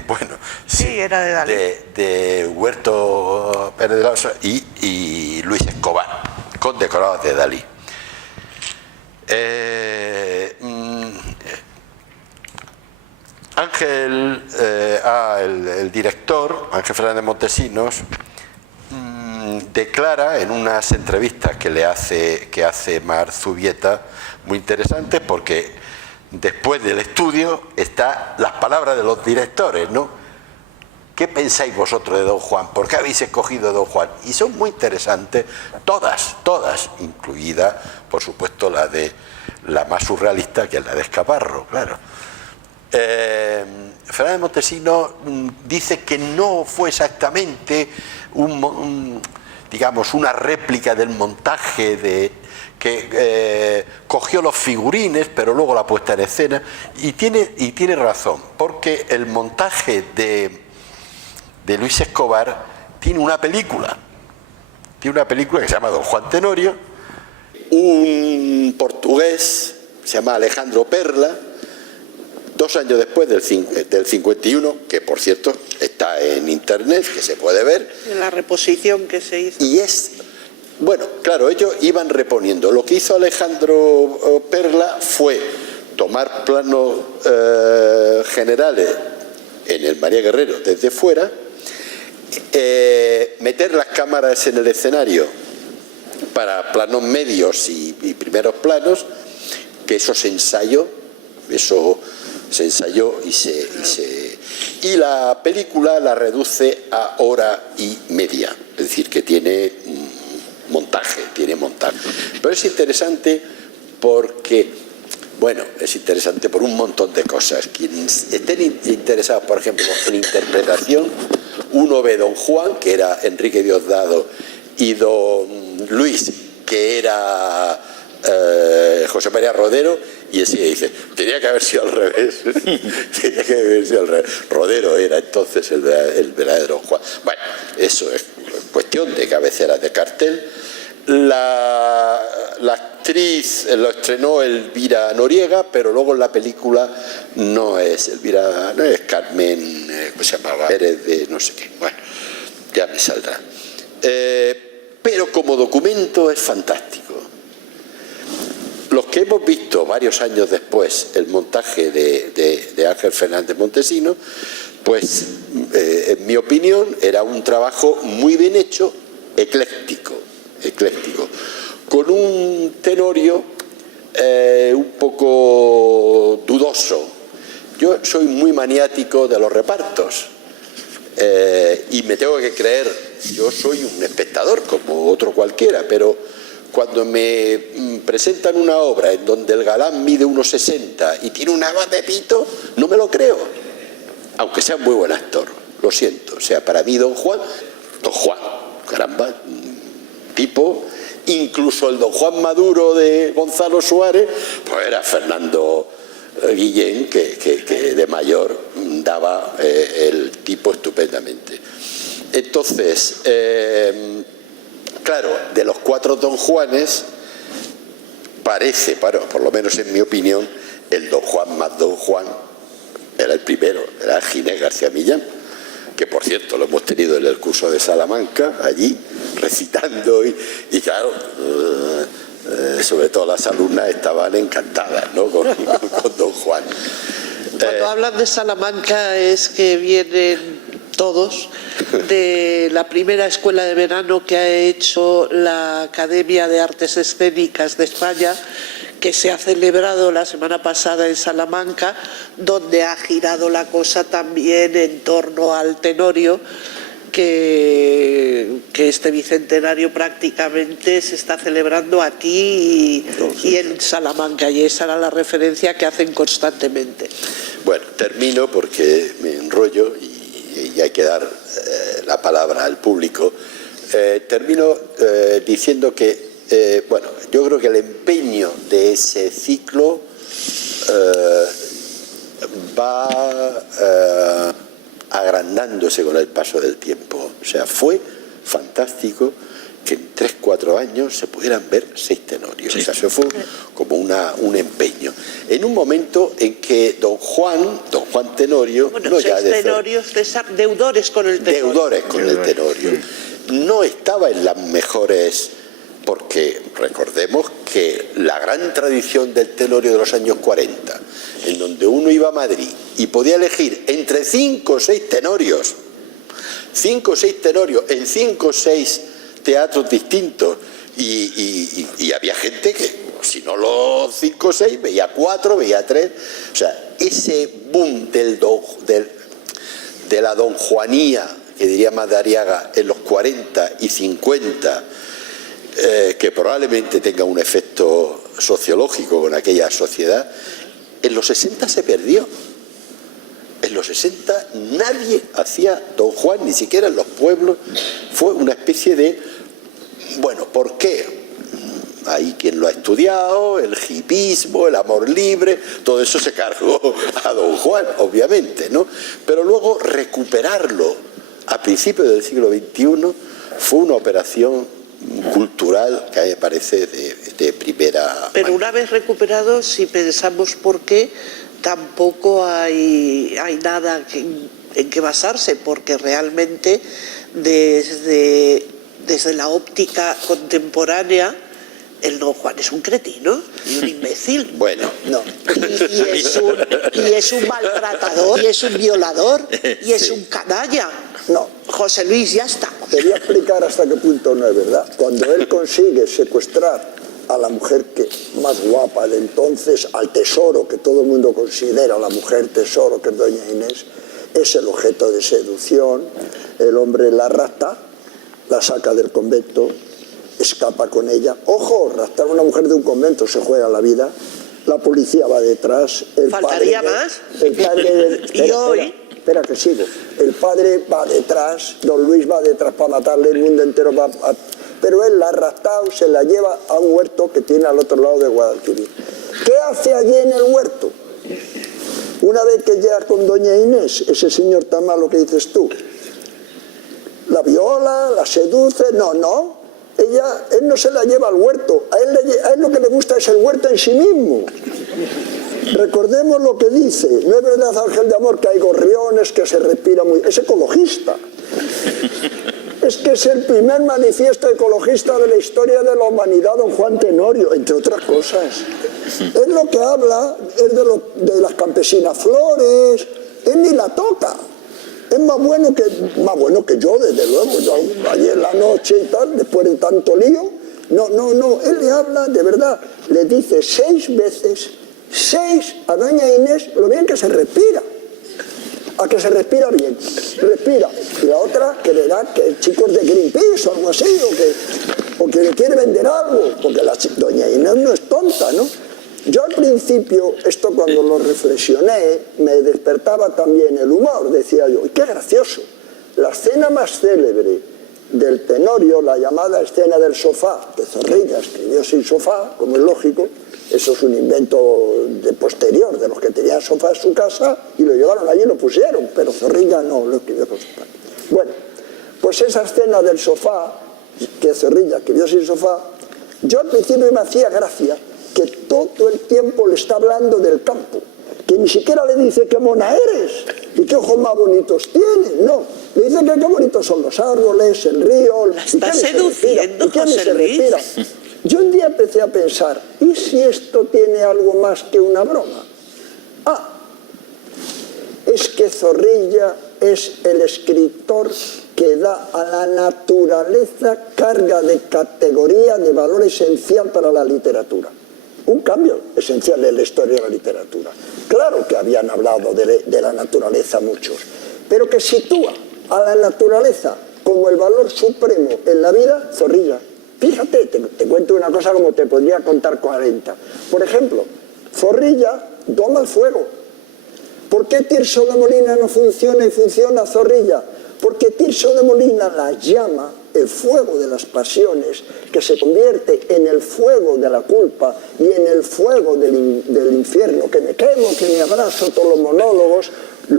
bueno, sí, era de Dalí, de Huerto Pérez de la Osa y Luis Escobar, condecorados de Dalí. Ángel, el director, Ángel Fernández Montesinos, declara en unas entrevistas que hace Mar Zubieta, muy interesantes, porque después del estudio están las palabras de los directores, ¿no? ¿Qué pensáis vosotros de Don Juan? ¿Por qué habéis escogido Don Juan? Y son muy interesantes, todas, incluida, por supuesto, la más surrealista, que es la de Escaparro, claro. Fernández Montesinos dice que no fue exactamente digamos, una réplica del montaje que cogió los figurines, pero luego la puesta en escena, y tiene razón, porque el montaje de Luis Escobar tiene una película que se llama Don Juan Tenorio. Un portugués se llama Alejandro Perla, 2 años después del 51, que por cierto está en internet, que se puede ver. En la reposición que se hizo. Y bueno, claro, ellos iban reponiendo. Lo que hizo Alejandro Perla fue tomar planos generales en el María Guerrero desde fuera, meter las cámaras en el escenario para planos medios y primeros planos, que eso se ensayó y la película la reduce a 1 hora y media, es decir, que tiene montaje. Pero es interesante porque, bueno, es interesante por un montón de cosas. Quienes estén interesados, por ejemplo, en interpretación, uno ve Don Juan, que era Enrique Diosdado, y Don Luis, que era José María Rodero, y enseguida dice, tenía que haber sido al revés. Tenía que haber sido al revés. Rodero era entonces el verdadero Juan. Bueno, eso es cuestión de cabeceras de cartel. La actriz lo estrenó Elvira Noriega, pero luego en la película no es Elvira, no es Carmen, ¿cómo se llamaba? Pérez de no sé qué. Bueno, ya me saldrá. Pero como documento es fantástico. Los que hemos visto varios años después el montaje de Ángel Fernández Montesinos, pues en mi opinión era un trabajo muy bien hecho, ecléctico, con un Tenorio un poco dudoso. Yo soy muy maniático de los repartos y me tengo que creer, yo soy un espectador como otro cualquiera, pero cuando me presentan una obra en donde el galán mide 1,60 y tiene una voz de pito, no me lo creo, aunque sea un muy buen actor, lo siento. O sea, para mí Don Juan, caramba, tipo, incluso el Don Juan Maduro de Gonzalo Suárez, pues era Fernando Guillén, que de mayor daba el tipo estupendamente. Entonces, claro, de los 4 Don Juanes, parece, por lo menos en mi opinión, el Don Juan más Don Juan era el primero, era Ginés García Millán, que por cierto lo hemos tenido en el curso de Salamanca, allí, recitando, y claro, sobre todo las alumnas estaban encantadas, ¿no?, con Don Juan. Cuando hablan de Salamanca es que vienen todos de la primera escuela de verano que ha hecho la Academia de Artes Escénicas de España, que se ha celebrado la semana pasada en Salamanca, donde ha girado la cosa también en torno al Tenorio, que este bicentenario prácticamente se está celebrando aquí y en Salamanca, y esa era la referencia que hacen constantemente. Bueno, termino porque me enrollo y hay que dar la palabra al público. Termino diciendo que, bueno, yo creo que el empeño de ese ciclo va agrandándose con el paso del tiempo. O sea, fue fantástico que en 3-4 años se pudieran ver 6 tenorios. Sí. O sea, eso fue como un empeño. En un momento en que Don Juan Tenorio... Bueno, no 6 tenorios, deudores con el Tenorio. Deudores con el Tenorio. No estaba en las mejores... Porque recordemos que la gran tradición del Tenorio de los años 40, en donde uno iba a Madrid y podía elegir entre 5 o 6 tenorios, 5 o 6 tenorios en 5 o 6 teatros distintos, y había gente que, si no los 5 o 6, veía 4, veía 3. O sea, ese boom de la donjuanía, que diría Madariaga, en los 40 y 50, que probablemente tenga un efecto sociológico con aquella sociedad, en los 60 se perdió. En los 60 nadie hacía Don Juan, ni siquiera en los pueblos. Fue una especie de... Bueno, ¿por qué? Hay quien lo ha estudiado, el hipismo, el amor libre, todo eso se cargó a Don Juan, obviamente, ¿no? Pero luego recuperarlo a principios del siglo XXI fue una operación cultural que a mí me parece de primera... Pero una vez recuperado, si pensamos por qué, tampoco hay nada en que basarse, porque realmente desde la óptica contemporánea el Don Juan es un cretino y un imbécil. Bueno, no. Y es un maltratador, y es un violador, y es un canalla. No. José Luis, ya está. Te voy a explicar hasta qué punto no es verdad. Cuando él consigue secuestrar a la mujer más guapa de entonces, al tesoro, que todo el mundo considera la mujer tesoro, que es doña Inés, es el objeto de seducción. El hombre la rapta, la saca del convento, escapa con ella. Ojo, raptar a una mujer de un convento se juega la vida. La policía va detrás. Faltaría más. El padre Y hoy... Espera que sigo. El padre va detrás, don Luis va detrás para matarle, el mundo entero va a... Pero él la ha raptado, se la lleva a un huerto que tiene al otro lado de Guadalquivir. ¿Qué hace allí en el huerto? Una vez que llega con doña Inés, ese señor tan malo que dices tú, la viola, la seduce, no. Él no se la lleva al huerto, a él lo que le gusta es el huerto en sí mismo. Recordemos lo que dice, no es verdad, Ángel de Amor, que hay gorriones, que se respira muy... Es ecologista. Es que es el primer manifiesto ecologista de la historia de la humanidad, don Juan Tenorio, entre otras cosas. Es lo que habla, es de las campesinas flores, él ni la toca. Es más bueno que yo, desde luego, yo ayer en la noche y tal, después de tanto lío. No, él le habla, de verdad, le dice 6 veces, 6 a doña Inés, lo bien que se respira. A que se respira bien, respira. Y la otra creerá que el chico es de Greenpeace o algo así, o que le quiere vender algo, porque doña Inés no es tonta, ¿no? Yo al principio, esto cuando lo reflexioné, me despertaba también el humor, decía yo, y qué gracioso. La escena más célebre del Tenorio, la llamada escena del sofá, que Zorrilla escribió sin sofá, como es lógico, eso es un invento de posterior, de los que tenían sofá en su casa y lo llevaron allí y lo pusieron, pero Zorrilla no lo escribió con sofá. Bueno, pues esa escena del sofá, que Zorrilla escribió sin sofá, yo al principio me hacía gracia que todo el tiempo le está hablando del campo, que ni siquiera le dice qué mona eres y qué ojos más bonitos tienes, no, le dice que qué bonitos son los árboles, el río, la está seduciendo, José Luis. Yo un día empecé a pensar, ¿y si esto tiene algo más que una broma? Es que Zorrilla es el escritor que da a la naturaleza carga de categoría de valor esencial para la literatura. Un cambio esencial en la historia de la literatura. Claro que habían hablado de la naturaleza muchos, pero que sitúa a la naturaleza como el valor supremo en la vida, Zorrilla. Fíjate, te cuento una cosa como te podría contar 40. Por ejemplo, Zorrilla doma el fuego. ¿Por qué Tirso de Molina no funciona y funciona Zorrilla? Porque Tirso de Molina la llama el fuego de las pasiones, que se convierte en el fuego de la culpa y en el fuego del infierno, que me quemo, que me abrazo, todos los monólogos.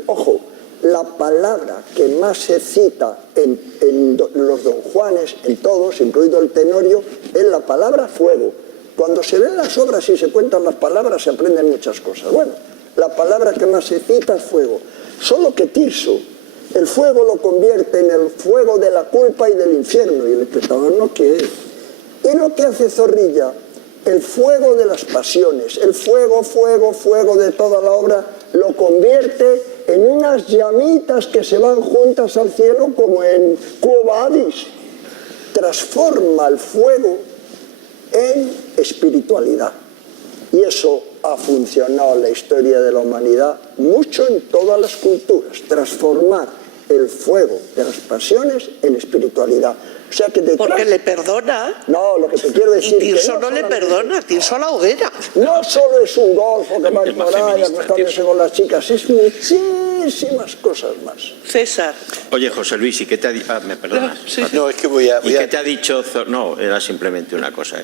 Ojo, la palabra que más se cita en los Don Juanes, en todos, incluido el Tenorio, es la palabra fuego. Cuando se ven las obras y se cuentan las palabras, se aprenden muchas cosas. Bueno, la palabra que más se cita es fuego. Solo que Tirso el fuego lo convierte en el fuego de la culpa y del infierno, y el espectador no quiere. Y lo que hace Zorrilla, el fuego de las pasiones, el fuego de toda la obra, lo convierte en unas llamitas que se van juntas al cielo como en Quo Vadis. Transforma el fuego en espiritualidad. Y eso ha funcionado en la historia de la humanidad mucho en todas las culturas. Transformar el fuego de las pasiones en espiritualidad. O sea que porque le perdona. No, lo que te quiero decir... Y Tirso no le perdona, Tirso a la hoguera. No solo es un golfo que va a ignorar y acostándose con las chicas, es muchísimas cosas más. César. Oye, José Luis, ¿y qué te ha dicho? ¿Me perdonas? Sí. No, es que voy a... ¿Y qué te ha dicho? No, era simplemente una cosa,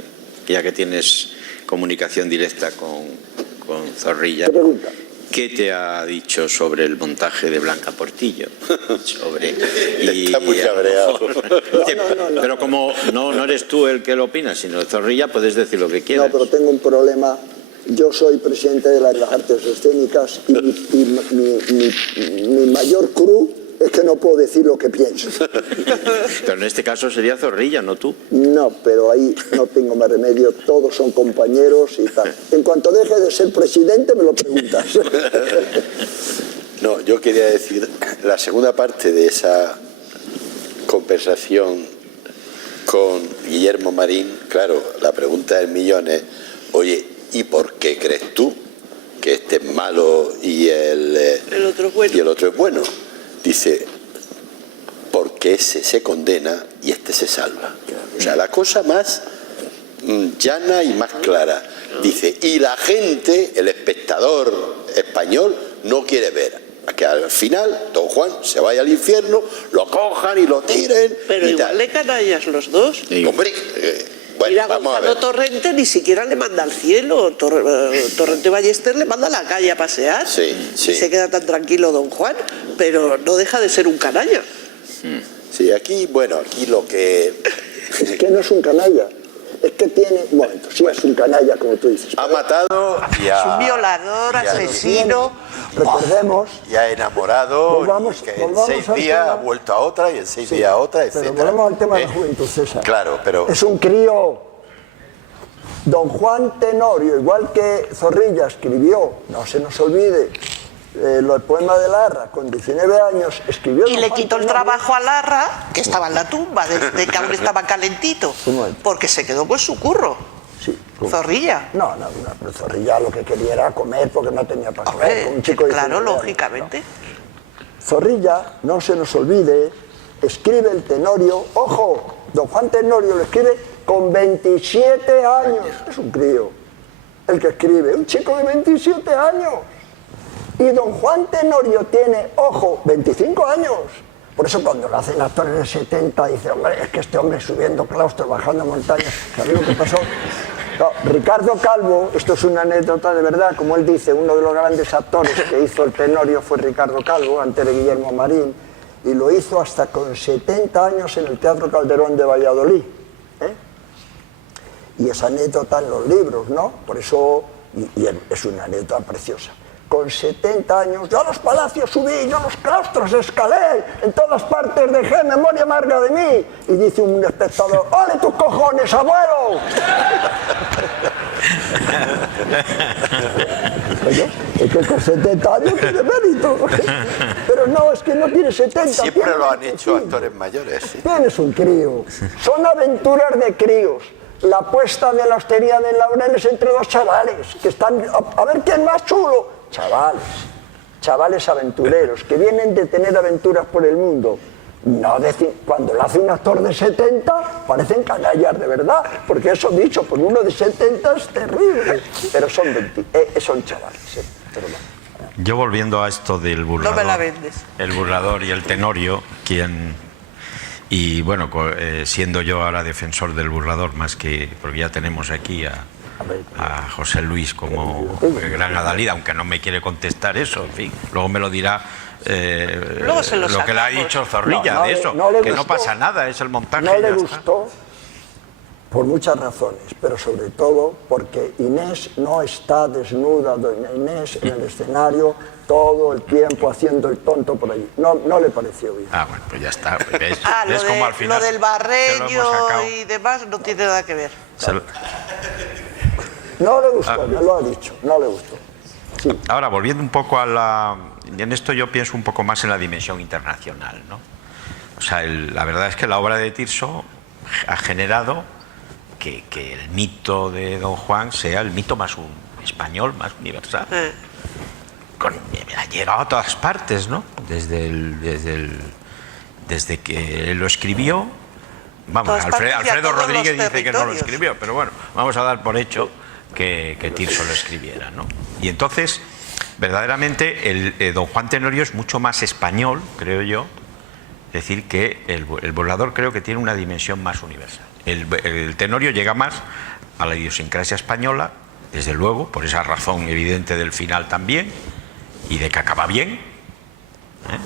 ya que tienes comunicación directa con Zorrilla. ¿Qué pregunta? ¿Qué te ha dicho sobre el montaje de Blanca Portillo? Está muy cabreado. No. Pero como no eres tú el que lo opina, sino Zorrilla, puedes decir lo que quieras. No, pero tengo un problema. Yo soy presidente de las artes escénicas y mi mayor cruz es que no puedo decir lo que pienso. Pero en este caso sería Zorrilla, no tú. No, pero ahí no tengo más remedio, todos son compañeros y tal. En cuanto deje de ser presidente me lo preguntas. No, yo quería decir, la segunda parte de esa conversación con Guillermo Marín, claro, la pregunta del millón es, oye, ¿y por qué crees tú que este es malo y el otro es bueno? Y el otro es bueno? Dice, porque ese se condena y este se salva. O sea, la cosa más llana y más clara. Dice, y la gente, el espectador español, no quiere ver a que al final Don Juan se vaya al infierno, lo cojan y lo tiren. Pero y igual tal. le canallas los dos. Hombre, bueno, Mira, vamos a Gonzalo ver. Torrente ni siquiera le manda al cielo. Torrente Ballester le manda a la calle a pasear. Sí, sí. Y se queda tan tranquilo Don Juan, pero no deja de ser un canalla. Sí, aquí, bueno, aquí lo que... Es que no es un canalla. Es que tiene... Bueno, sí es un canalla, como tú dices. Ha matado y Es un ha, violador, ya asesino. Recordemos... y ha enamorado, Volvamos- y que en volvamos 6 al días tema. ha vuelto a otra y en 6 Sí, días a otra, etc. Pero volvemos al tema de la juventud, César. Claro, pero... Es un crío. Don Juan Tenorio, igual que Zorrilla escribió, no se nos olvide, el poema de Larra, con 19 años, escribió... Y Don le Juan quitó el Tenorio. trabajo a Larra, que estaba en la tumba, desde que aún estaba calentito. Un momento. Porque se quedó con su curro. Sí, ¿cómo? Zorrilla. No, pero Zorrilla lo que quería era comer porque no tenía para comer. Hombre, como un chico de claro, 19 años, lógicamente. no. Zorrilla, no se nos olvide, escribe el Tenorio, ojo, Don Juan Tenorio lo escribe con 27 años. Es un crío el que escribe, un chico de 27 años. Y Don Juan Tenorio tiene, ojo, 25 años. Por eso cuando lo hacen actores de 70 dice, hombre, es que este hombre subiendo claustros, bajando montañas. ¿Sabéis lo que pasó? No, Ricardo Calvo, esto es una anécdota de verdad, como él dice, uno de los grandes actores que hizo el Tenorio fue Ricardo Calvo, antes de Guillermo Marín, y lo hizo hasta con 70 años en el Teatro Calderón de Valladolid. Y esa anécdota en los libros, ¿no? Por eso, y es una anécdota preciosa. Con 70 años, yo a los palacios subí, yo a los claustros escalé, en todas partes dejé memoria amarga de mí. Y dice un espectador, ¡ole tus cojones, abuelo! Oye, es que con 70 años tiene mérito. Pero no, es que no tiene 70. Siempre tiene lo han hecho 25. actores mayores, sí. Tienes un crío. Son aventuras de críos. La apuesta de la hostería de Laureles entre dos chavales que están a ver quién es más chulo. Chavales aventureros que vienen de tener aventuras por el mundo. No cuando lo hace un actor de 70 parecen canallas de verdad, porque eso dicho por uno de 70 es terrible. Pero son chavales. Pero no. Yo volviendo a esto del burlador, No me la vendes. el burlador y el Tenorio, y bueno, siendo yo ahora defensor del burlador, más que, porque ya tenemos aquí a José Luis como gran adalid, aunque no me quiere contestar eso, en fin, luego me lo dirá Luego se lo que le ha sacamos. dicho Zorrilla No, de eso, no le que no gustó. pasa nada, es el montaje. No y le ya está. gustó por muchas razones, pero sobre todo porque Inés no está desnuda, doña Inés, en el escenario todo el tiempo haciendo el tonto por allí. No le pareció bien. Ah, bueno, pues ya está. Pues ves, Lo, ves cómo al final lo del se lo barreño hemos sacado. y demás no tiene nada que ver. No le gustó, me lo ha dicho, no le gustó. Sí. Ahora, volviendo un poco a la... En esto yo pienso un poco más en la dimensión internacional, ¿no? O sea, la verdad es que la obra de Tirso ha generado que el mito de Don Juan sea el mito más español, más universal. Ha llegado a todas partes, ¿no? Desde que él lo escribió. Vamos, Todas partes y a Alfredo todos Rodríguez los dice que no lo territorios. escribió, pero bueno, vamos a dar por hecho que Tirso lo escribiera, ¿no? Y entonces, verdaderamente, Don Juan Tenorio es mucho más español, creo yo. Es decir, que el burlador creo que tiene una dimensión más universal. El Tenorio llega más a la idiosincrasia española, desde luego, por esa razón evidente del final también, y de que acaba bien, ¿eh?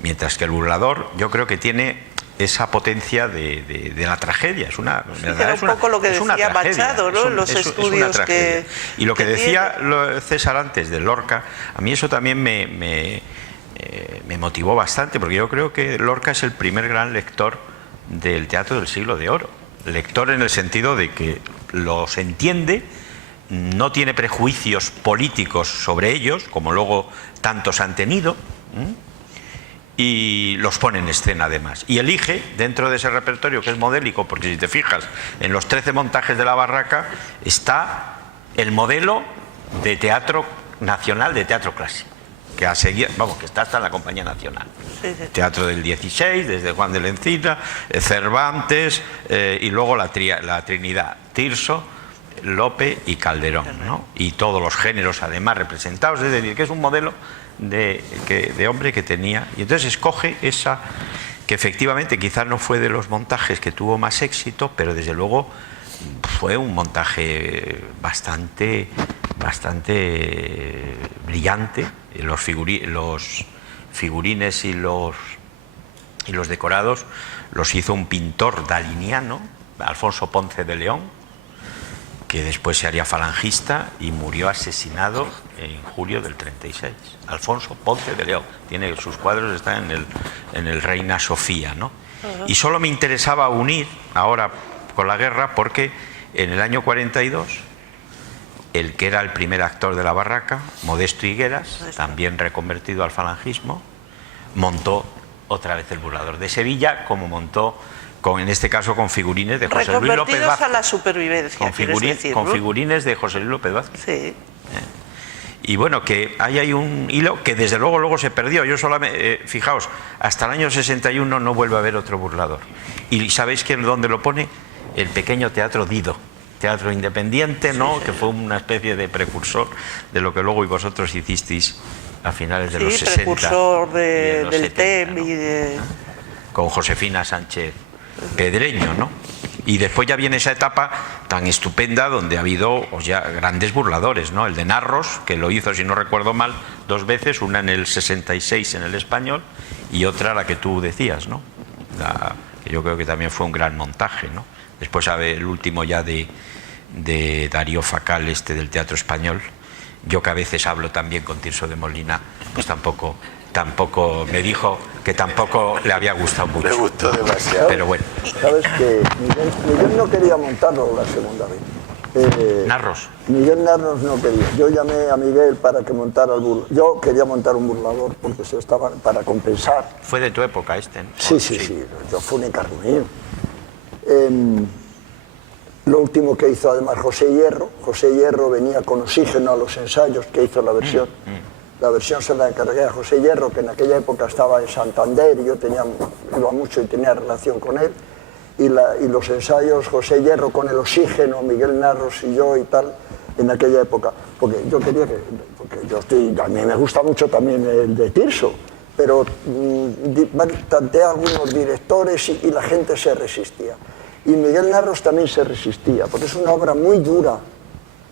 Mientras que el burlador yo creo que tiene esa potencia de la tragedia. Es una, Era un poco lo que es una decía tragedia, Machado, ¿no? es En los es una estudios tragedia. Y lo que decía tiene. César antes de Lorca, a mí eso también me motivó bastante, porque yo creo que Lorca es el primer gran lector del teatro del siglo de oro. Lector en el sentido de que los entiende, no tiene prejuicios políticos sobre ellos, como luego tantos han tenido, y los pone en escena además. Y elige, dentro de ese repertorio que es modélico, porque si te fijas, en los 13 montajes de La Barraca está el modelo de teatro nacional, de teatro clásico. que ha seguido, vamos, que está hasta en la Compañía Nacional. Sí, sí. Teatro del 16, desde Juan de la Encina, Cervantes, y luego la Trinidad, Tirso, Lope y Calderón, ¿no? Y todos los géneros además representados, es decir, que es un modelo de hombre que tenía. Y entonces escoge esa, que efectivamente quizás no fue de los montajes que tuvo más éxito, pero desde luego fue un montaje bastante brillante. Los figurines y los decorados los hizo un pintor daliniano, Alfonso Ponce de León, que después se haría falangista y murió asesinado en julio del 36. Alfonso Ponce de León. Sus cuadros están en el Reina Sofía, ¿no? Y solo me interesaba unir ahora con la guerra porque en el año 42 el que era el primer actor de la barraca, Modesto Higueras, también reconvertido al falangismo, montó otra vez el Burlador de Sevilla, como montó en este caso con figurines de José Luis López Vázquez. A la supervivencia, con figurines de José Luis López Vázquez. Sí. Y bueno, que ahí hay un hilo que desde luego se perdió. Yo solamente, fijaos, hasta el año 61 no vuelve a haber otro Burlador. ¿Y sabéis dónde lo pone? El pequeño Teatro Dido, teatro independiente, ¿no? Sí, sí. Que fue una especie de precursor de lo que luego vosotros hicisteis a finales de los 60. Precursor del 70, TEM, ¿no? y de... Con Josefina Sánchez Pedreño, ¿no? Y después ya viene esa etapa tan estupenda donde ha habido ya grandes burladores, ¿no? El de Narros, que lo hizo, si no recuerdo mal, 2 veces, una en el 66 en el Español y otra la que tú decías, ¿no? Que yo creo que también fue un gran montaje, ¿no? Después el último ya de Darío Facal, del Teatro Español. Yo que a veces hablo también con Tirso de Molina, pues tampoco me dijo que tampoco le había gustado mucho. Le gustó demasiado. Pero bueno. Sabes que Miguel no quería montarlo la segunda vez. Narros. Miguel Narros no quería. Yo llamé a Miguel para que montara el burlador. Yo quería montar un burlador porque se estaba para compensar. Fue de tu época ¿no? Sí. Yo fue un encargo mío. Lo último que hizo además José Hierro venía con Oxígeno a los ensayos que hizo la versión. La versión se la encargué a José Hierro, que en aquella época estaba en Santander y yo iba mucho y tenía relación con él. Y los ensayos, José Hierro con el Oxígeno, Miguel Narros y yo y tal, en aquella época. Porque yo quería a mí me gusta mucho también el de Tirso, pero tanteé a algunos directores y la gente se resistía. Y Miguel Narros también se resistía, porque es una obra muy dura,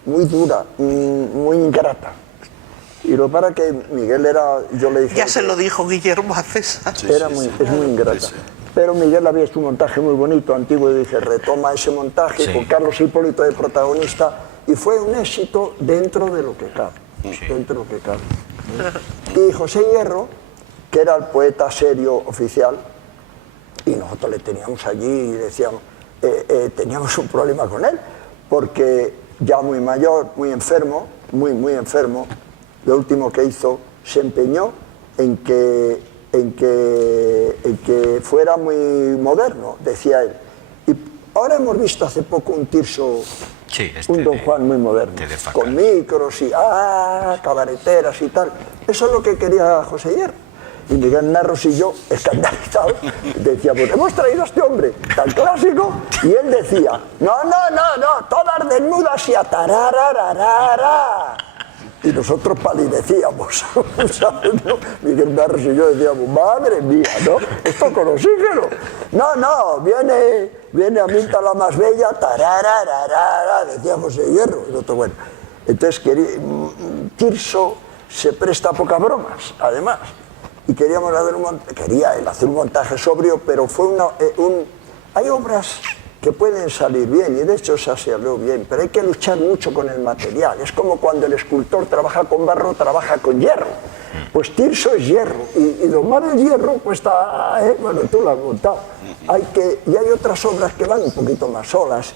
muy ingrata. Y lo para que Miguel yo le dije... Ya se lo dijo Guillermo a César. Es muy ingrata. Sí. Pero Miguel había hecho un montaje muy bonito, antiguo, y dije, retoma ese montaje con Carlos Hipólito de protagonista, y fue un éxito dentro de lo que cabe. Dentro de lo que cabe. Y José Hierro, que era el poeta serio oficial, y nosotros le teníamos allí y decíamos, teníamos un problema con él, porque ya muy mayor, muy enfermo, muy enfermo, lo último que hizo, se empeñó en que fuera muy moderno, decía él. Y ahora hemos visto hace poco un Tirso, un Don Juan muy moderno, con micros y cabareteras y tal. Eso es lo que quería José Hierro. Y Miguel Narros y yo, escandalizados, decíamos, hemos traído a este hombre tan clásico, y él decía, no, todas desnudas y a tararararara. Y nosotros palidecíamos, ¿sabes? ¿No? Miguel Narros y yo decíamos, madre mía, ¿no? Esto con Oxígeno. No, viene a Minta la más bella, tararararara, decía José Hierro. Y nosotros, bueno, entonces Tirso se presta a pocas bromas, además. Y queríamos hacer un montaje sobrio, pero fue hay obras que pueden salir bien, y de hecho esa salió bien, pero hay que luchar mucho con el material. Es como cuando el escultor trabaja con barro, trabaja con hierro. Pues Tirso es hierro, y domar el hierro cuesta, bueno, tú lo has montado. Y hay otras obras que van un poquito más solas.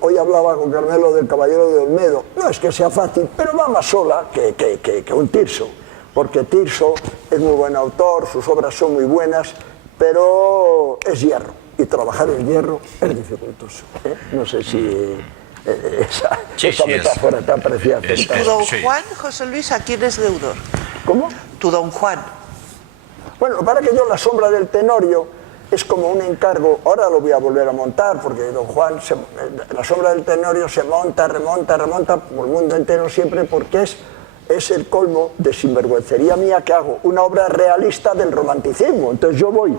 Hoy hablaba con Carmelo del Caballero de Olmedo. No es que sea fácil, pero va más sola que un Tirso. Porque Tirso es muy buen autor, sus obras son muy buenas, pero es hierro, y trabajar el hierro es dificultoso. No sé si esa metáfora te ha parecido. ¿Tu Don Juan, José Luis, a quién es deudor? ¿Cómo? tu Don Juan. Bueno, para que yo La sombra del Tenorio es como un encargo, ahora lo voy a volver a montar porque Don Juan, La sombra del Tenorio se monta, remonta por el mundo entero siempre porque es el colmo de sinvergüencería mía que hago una obra realista del romanticismo. Entonces yo voy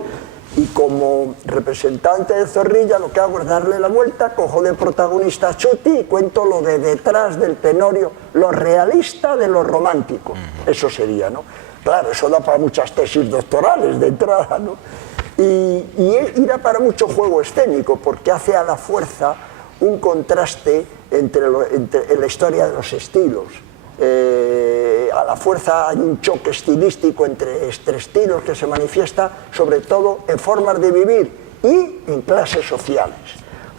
y como representante de Zorrilla lo que hago es darle la vuelta, cojo de protagonista a Chuti y cuento lo de detrás del Tenorio, lo realista de lo romántico. Eso sería, ¿no? Claro, eso da para muchas tesis doctorales de entrada, ¿no? Y da para mucho juego escénico porque hace a la fuerza un contraste en la historia de los estilos. A la fuerza hay un choque estilístico entre estilos que se manifiesta sobre todo en formas de vivir y en clases sociales,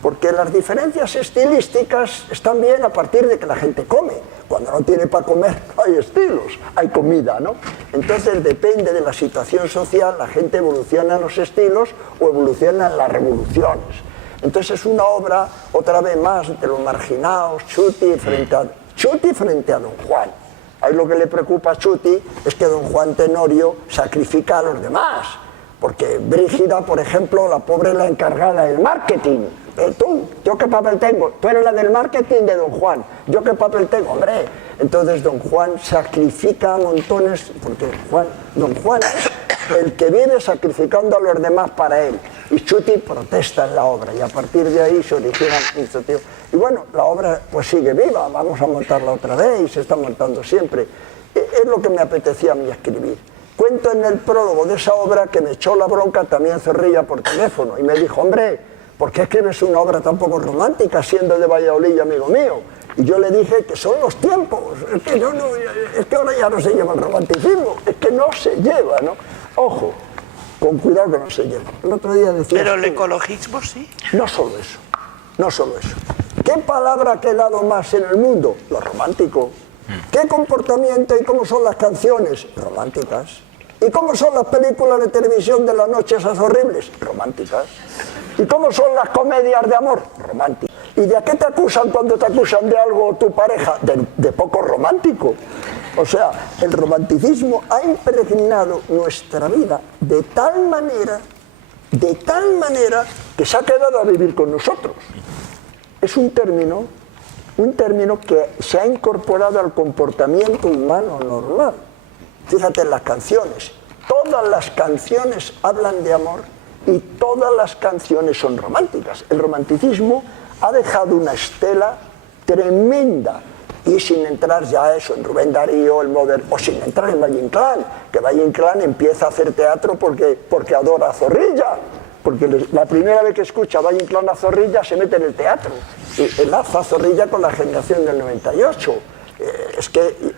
porque las diferencias estilísticas están bien a partir de que la gente come. Cuando no tiene para comer no hay estilos, hay comida, ¿no? Entonces depende de la situación social, la gente evoluciona en los estilos o evoluciona en las revoluciones. Entonces es una obra, otra vez más, de los marginados, Chuti frente a Don Juan. Ahí lo que le preocupa a Chuti es que Don Juan Tenorio sacrifica a los demás, porque Brígida, por ejemplo, la pobre es la encargada del marketing. ¿Yo qué papel tengo? Tú eres la del marketing de Don Juan. ¿Yo qué papel tengo? Hombre, entonces Don Juan sacrifica a montones, porque Don Juan es el que vive sacrificando a los demás para él. Y Chuti protesta en la obra y a partir de ahí se origina iniciativa. Y bueno, la obra pues sigue viva, vamos a montarla otra vez y se está montando siempre. Es lo que me apetecía a mí escribir. Cuento en el prólogo de esa obra que me echó la bronca también Zorrilla por teléfono y me dijo, hombre, ¿por qué escribes una obra tan poco romántica siendo de Valladolid, amigo mío? Y yo le dije que son los tiempos, es que ahora ya no se lleva el romanticismo, es que no se lleva, ¿no? Ojo, con cuidado que no se lleva. El otro día decía... Pero el ecologismo sí. No solo eso, no solo eso. ¿Qué palabra ha quedado más en el mundo? Lo romántico. ¿Qué comportamiento y cómo son las canciones? Románticas. ¿Y cómo son las películas de televisión de las noches esas horribles? Románticas. ¿Y cómo son las comedias de amor? Románticas. ¿Y de qué te acusan cuando te acusan de algo tu pareja? De poco romántico. O sea, el romanticismo ha impregnado nuestra vida de tal manera que se ha quedado a vivir con nosotros. Es un término que se ha incorporado al comportamiento humano normal. Fíjate en las canciones. Todas las canciones hablan de amor y todas las canciones son románticas. El romanticismo ha dejado una estela tremenda. Y sin entrar ya eso en Rubén Darío, el moderno, o sin entrar en Valle Inclán, que Valle Inclán empieza a hacer teatro porque adora a Zorrilla. Porque la primera vez que escucha a Valle Inclán a Zorrilla se mete en el teatro. Y enlaza a Zorrilla con la generación del 98.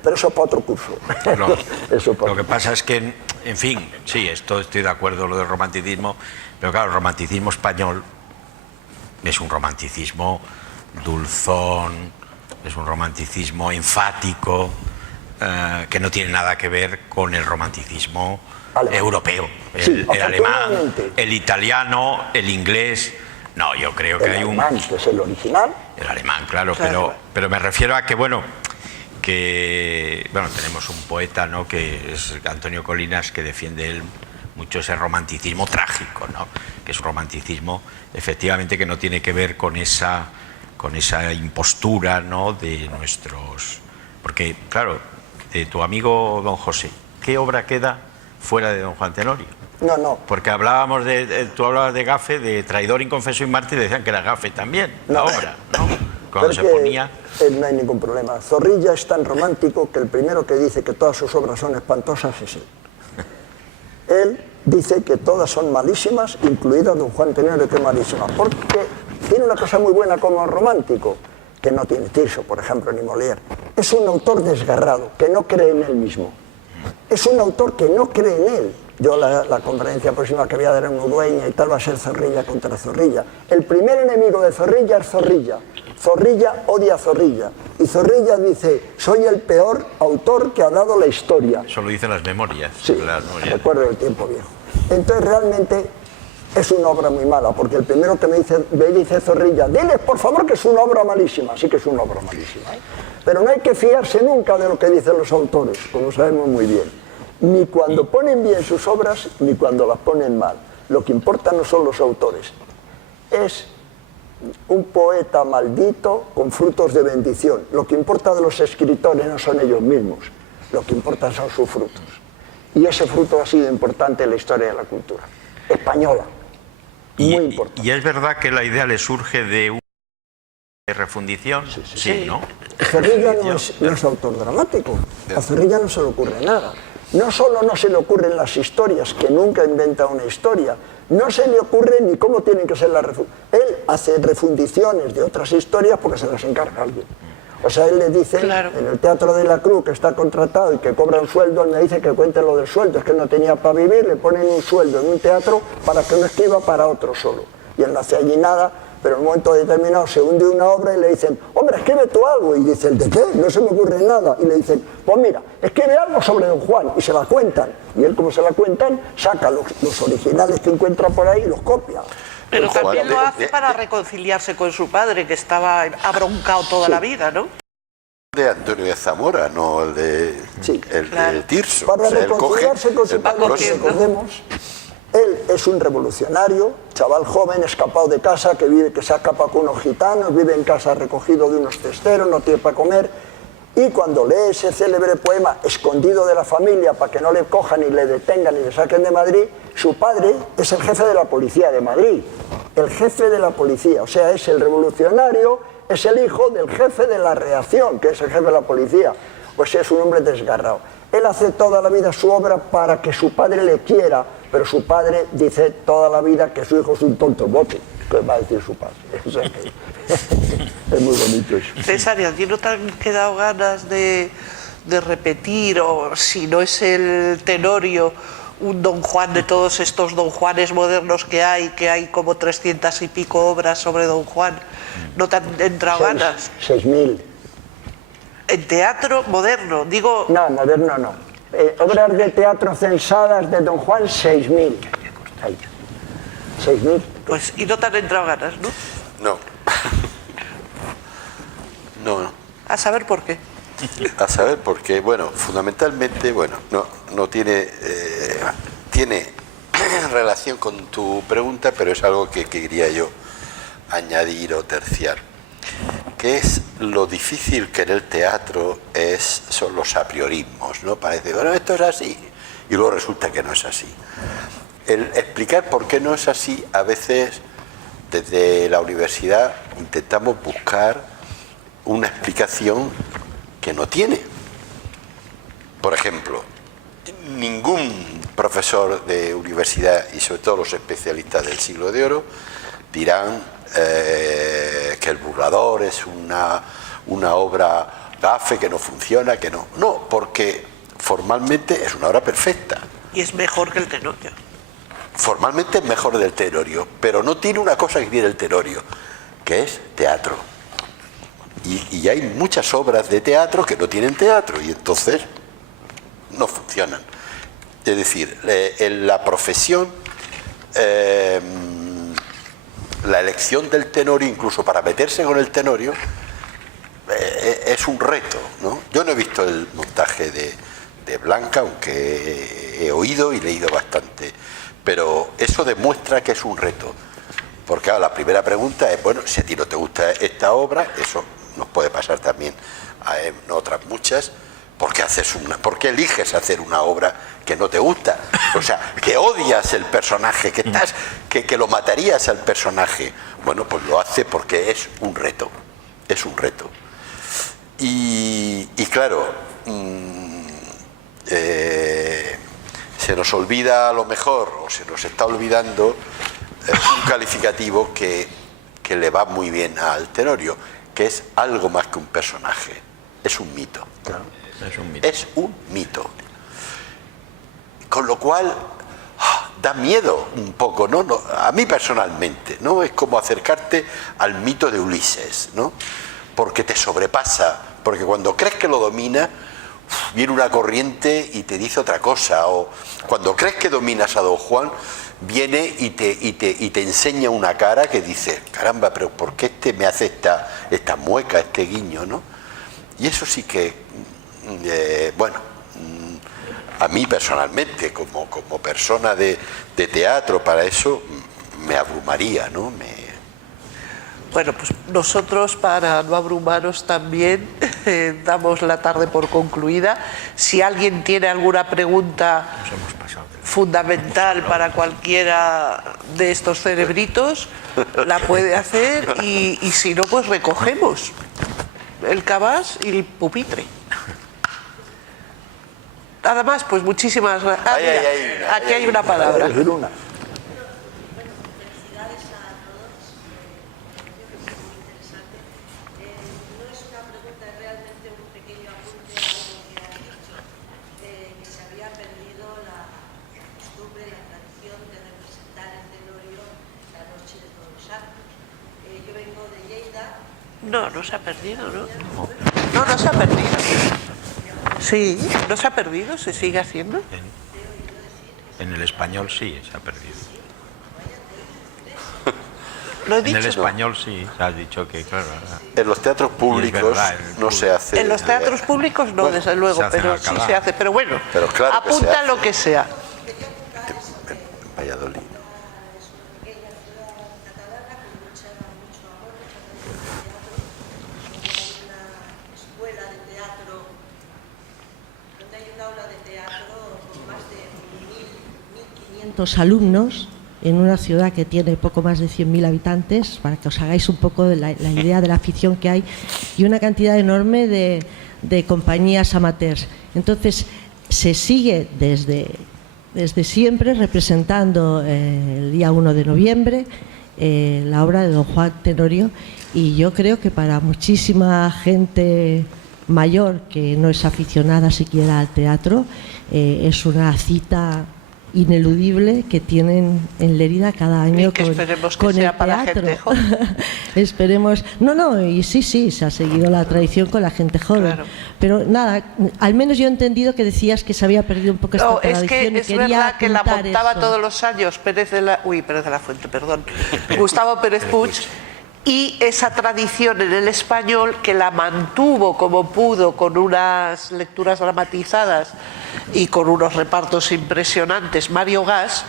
Pero eso para otro curso. Lo que pasa es que, en fin, sí, estoy de acuerdo con lo del romanticismo, pero claro, el romanticismo español es un romanticismo dulzón, es un romanticismo enfático, que no tiene nada que ver con el romanticismo europeo, el alemán, el italiano, el inglés. No, yo creo que hay un... El alemán, que es el original. El alemán, claro. Pero me refiero a que, bueno, tenemos un poeta, ¿no?, que es Antonio Colinas, que defiende él mucho ese romanticismo trágico, ¿no?, que es un romanticismo, efectivamente, que no tiene que ver con esa impostura, ¿no?, de nuestros... Porque, claro, de tu amigo don José, ¿qué obra queda fuera de don Juan Tenorio? No. Porque tú hablabas de Gafe, de traidor, inconfeso y mártir, decían que era Gafe también, la obra, ¿no? Cuando se ponía... No hay ningún problema. Zorrilla es tan romántico que el primero que dice que todas sus obras son espantosas es él. Él dice que todas son malísimas, incluida don Juan Tenorio, que es malísima, porque tiene una cosa muy buena como romántico, que no tiene Tirso, por ejemplo, ni Molière. Es un autor desgarrado, que no cree en él mismo. Es un autor que no cree en él. Yo la conferencia próxima que voy a dar en Udueña y tal va a ser Zorrilla contra Zorrilla. El primer enemigo de Zorrilla es Zorrilla. Zorrilla odia a Zorrilla. Y Zorrilla dice, soy el peor autor que ha dado la historia. Eso lo dicen las memorias. Sí, recuerdo del tiempo viejo. Entonces realmente es una obra muy mala, porque el primero que me dice Zorrilla, diles por favor que es una obra malísima. Sí que es una obra malísima, ¿eh? Pero no hay que fiarse nunca de lo que dicen los autores, como sabemos muy bien. ni cuando ponen bien sus obras, ni cuando las ponen mal. Lo que importa no son los autores. Es un poeta maldito con frutos de bendición. Lo que importa de los escritores no son ellos mismos. Lo que importa son sus frutos. Y ese fruto ha sido importante en la historia de la cultura española. Muy importante. ¿Y es verdad que la idea le surge de una refundición? Sí, ¿no? Zorrilla no es autor dramático. A Zorrilla no se le ocurre nada. No solo no se le ocurren las historias, que nunca inventa una historia, no se le ocurre ni cómo tienen que ser las refundiciones. Él hace refundiciones de otras historias porque se las encarga alguien. O sea, él le dice, claro, en el Teatro de la Cruz, que está contratado y que cobra un sueldo, él me dice que cuente lo del sueldo, es que no tenía para vivir, le ponen un sueldo en un teatro para que no escriba para otro solo. Y él no hace allí nada, pero en un momento determinado se hunde una obra y le dicen, hombre, escribe tú algo. Y dice, ¿de qué? No se me ocurre nada. Y le dicen, pues mira, escribe algo sobre Don Juan. Y se la cuentan. Y él, como se la cuentan, saca los originales que encuentra por ahí y los copia. Pero también lo hace para reconciliarse con su padre, que estaba abroncado toda la vida, ¿no? De Antonio de Zamora, no el de, el Tirso. Para O sea, él reconciliarse con su padre, recordemos, él es un revolucionario, chaval joven, escapado de casa, que se ha escapado con unos gitanos, vive en casa recogido de unos testeros, no tiene para comer, y cuando lee ese célebre poema escondido de la familia para que no le cojan y le detengan y le saquen de Madrid, su padre es el jefe de la policía de Madrid, el jefe de la policía, o sea, es el revolucionario, es el hijo del jefe de la reacción, que es el jefe de la policía, pues es un hombre desgarrado. Él hace toda la vida su obra para que su padre le quiera, pero su padre dice toda la vida que su hijo es un tonto bote. ¿Qué va a decir su padre? O sea que es muy bonito eso. César, ¿y a ti no te han quedado ganas de repetir, o si no es el Tenorio, un Don Juan de todos estos Don Juanes modernos que hay como 300 y pico obras sobre Don Juan? ¿No te han entrado ganas? 6.000. En teatro moderno, digo... No, moderno no. Obras de teatro censadas de Don Juan, 6.000. Ahí. 6.000. Pues, y no te han entrado ganas, ¿no? No. No. A saber por qué. A saber por qué. Bueno, fundamentalmente, bueno, no tiene... tiene relación con tu pregunta, pero es algo que quería yo añadir o terciar, que es lo difícil que en el teatro son los apriorismos, ¿no? Parece, bueno, esto es así, y luego resulta que no es así. El explicar por qué no es así, a veces desde la universidad intentamos buscar una explicación que no tiene. Por ejemplo, ningún profesor de universidad, y sobre todo los especialistas del Siglo de Oro, dirán que El burlador es una obra gafe, que no funciona, que no. No, porque formalmente es una obra perfecta. Y es mejor que el Tenorio. Formalmente es mejor del Tenorio, pero no tiene una cosa que tiene el Tenorio, que es teatro. Y hay muchas obras de teatro que no tienen teatro, y entonces no funcionan. Es decir, en la profesión... la elección del Tenorio, incluso para meterse con el Tenorio, es un reto, ¿no? Yo no he visto el montaje de Blanca, aunque he oído y leído bastante, pero eso demuestra que es un reto. Porque ahora la primera pregunta es, bueno, si a ti no te gusta esta obra, eso nos puede pasar también a otras muchas, ¿por qué eliges hacer una obra que no te gusta? O sea, que odias el personaje, que lo matarías al personaje. Bueno, pues lo hace porque es un reto. Es un reto. Y claro, se nos olvida a lo mejor, o se nos está olvidando un calificativo que le va muy bien al Tenorio, que es algo más que un personaje. Es un mito. Claro. Es un mito. Con lo cual da miedo un poco, ¿no? A mí personalmente, ¿no? Es como acercarte al mito de Ulises, ¿no? Porque te sobrepasa, porque cuando crees que lo domina, viene una corriente y te dice otra cosa, o cuando crees que dominas a Don Juan, viene y te enseña una cara que dice, caramba, pero ¿por qué me hace esta mueca, este guiño, ¿no? Y eso sí que bueno, a mí personalmente, como persona de teatro, para eso me abrumaría, ¿no? Bueno, pues nosotros, para no abrumaros también, damos la tarde por concluida. Si alguien tiene alguna pregunta fundamental para cualquiera de estos cerebritos, la puede hacer, y si no, pues recogemos el cabas y el pupitre. Nada más, pues muchísimas gracias. Aquí hay una palabra. No, no se ha perdido, ¿no? No, no se ha perdido. Sí, no se ha perdido, se sigue haciendo. En el español sí, se ha perdido. ¿Lo he dicho? En el español sí, has dicho que, claro. En los teatros públicos no se hace. En los teatros públicos no, desde luego, pero sí se hace. Pero bueno, pero claro, apunta lo que sea. En Valladolid. Alumnos en una ciudad que tiene poco más de 100.000 habitantes, para que os hagáis un poco de la idea de la afición que hay, y una cantidad enorme de compañías amateurs. Entonces se sigue desde siempre representando el día 1 de noviembre la obra de don Juan Tenorio, y yo creo que para muchísima gente mayor que no es aficionada siquiera al teatro, es una cita ineludible que tienen en Lérida cada año con sea el para teatro. gente joven. Esperemos. No, y sí, se ha seguido la tradición con la gente joven. Claro. Pero nada, al menos yo he entendido que decías que se había perdido un poco esta tradición. Es que es verdad que la montaba todos los años Pérez de la Fuente, perdón, Gustavo Pérez Puig, y esa tradición en el español, que la mantuvo como pudo, con unas lecturas dramatizadas y con unos repartos impresionantes, Mario Gas,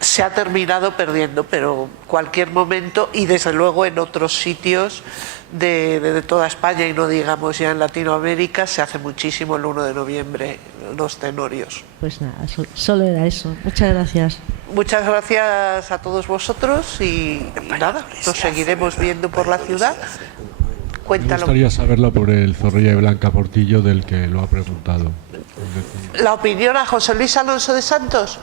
se ha terminado perdiendo, pero cualquier momento, y desde luego en otros sitios de toda España, y no digamos ya en Latinoamérica, se hace muchísimo el 1 de noviembre, los tenorios. Pues nada, solo era eso. Muchas gracias. Muchas gracias a todos vosotros, y nada, nos seguiremos viendo por la ciudad. Cuéntalo. Me gustaría saberla por el Zorrilla y Blanca Portillo, del que lo ha preguntado. ¿La opinión a José Luis Alonso de Santos?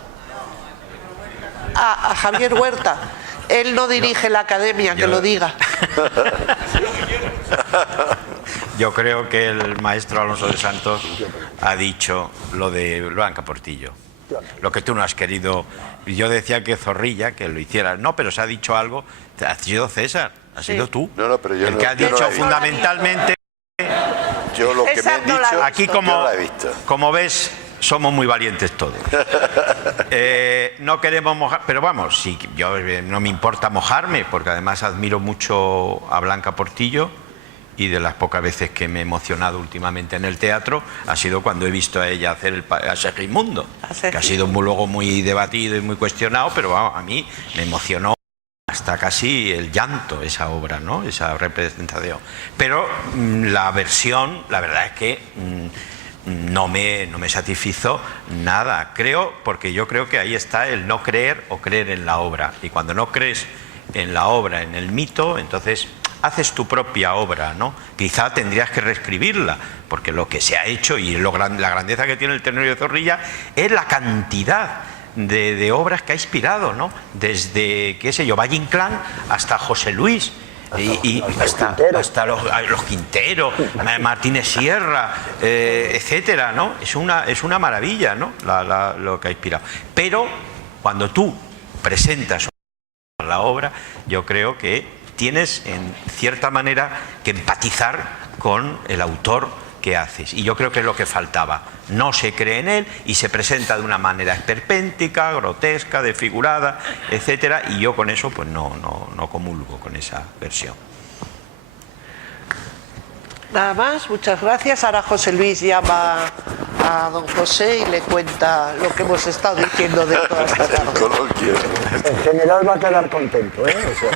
A Javier Huerta. Él no dirige la academia, que lo diga. Yo creo que el maestro Alonso de Santos ha dicho lo de Blanca Portillo. Lo que tú no has querido. Yo decía que Zorrilla, que lo hiciera. No, pero se ha dicho algo. Ha sido César, ha sido tú. No, pero yo el que ha dicho fundamentalmente. Yo lo que me han dicho, aquí como ves, somos muy valientes todos. No queremos mojar, pero vamos, sí, yo no me importa mojarme, porque además admiro mucho a Blanca Portillo, y de las pocas veces que me he emocionado últimamente en el teatro ha sido cuando he visto a ella hacer a Segismundo, que ha sido luego muy debatido y muy cuestionado, pero vamos, a mí me emocionó hasta casi el llanto esa obra, ¿no? Esa representación. Pero la versión, la verdad es que no me satisfizo nada. Porque yo creo que ahí está el no creer o creer en la obra. Y cuando no crees en la obra, en el mito, entonces haces tu propia obra, ¿no? Quizá tendrías que reescribirla, porque lo que se ha hecho y la grandeza que tiene el Tenorio de Zorrilla es la cantidad de obras que ha inspirado, ¿no? Desde, qué sé yo, Valle Inclán hasta José Luis, y hasta los Quintero, Martínez Sierra, etcétera, ¿no? Es una maravilla, ¿no? Lo que ha inspirado. Pero cuando tú presentas la obra, yo creo que tienes en cierta manera que empatizar con el autor que haces, y yo creo que es lo que faltaba. No se cree en él y se presenta de una manera esperpéntica, grotesca, desfigurada, etcétera, y yo con eso pues no comulgo con esa versión. Nada más, muchas gracias. Ahora José Luis ya va a don José y le cuenta lo que hemos estado diciendo de toda esta tarde. En general va a quedar contento, ¿eh? O sea,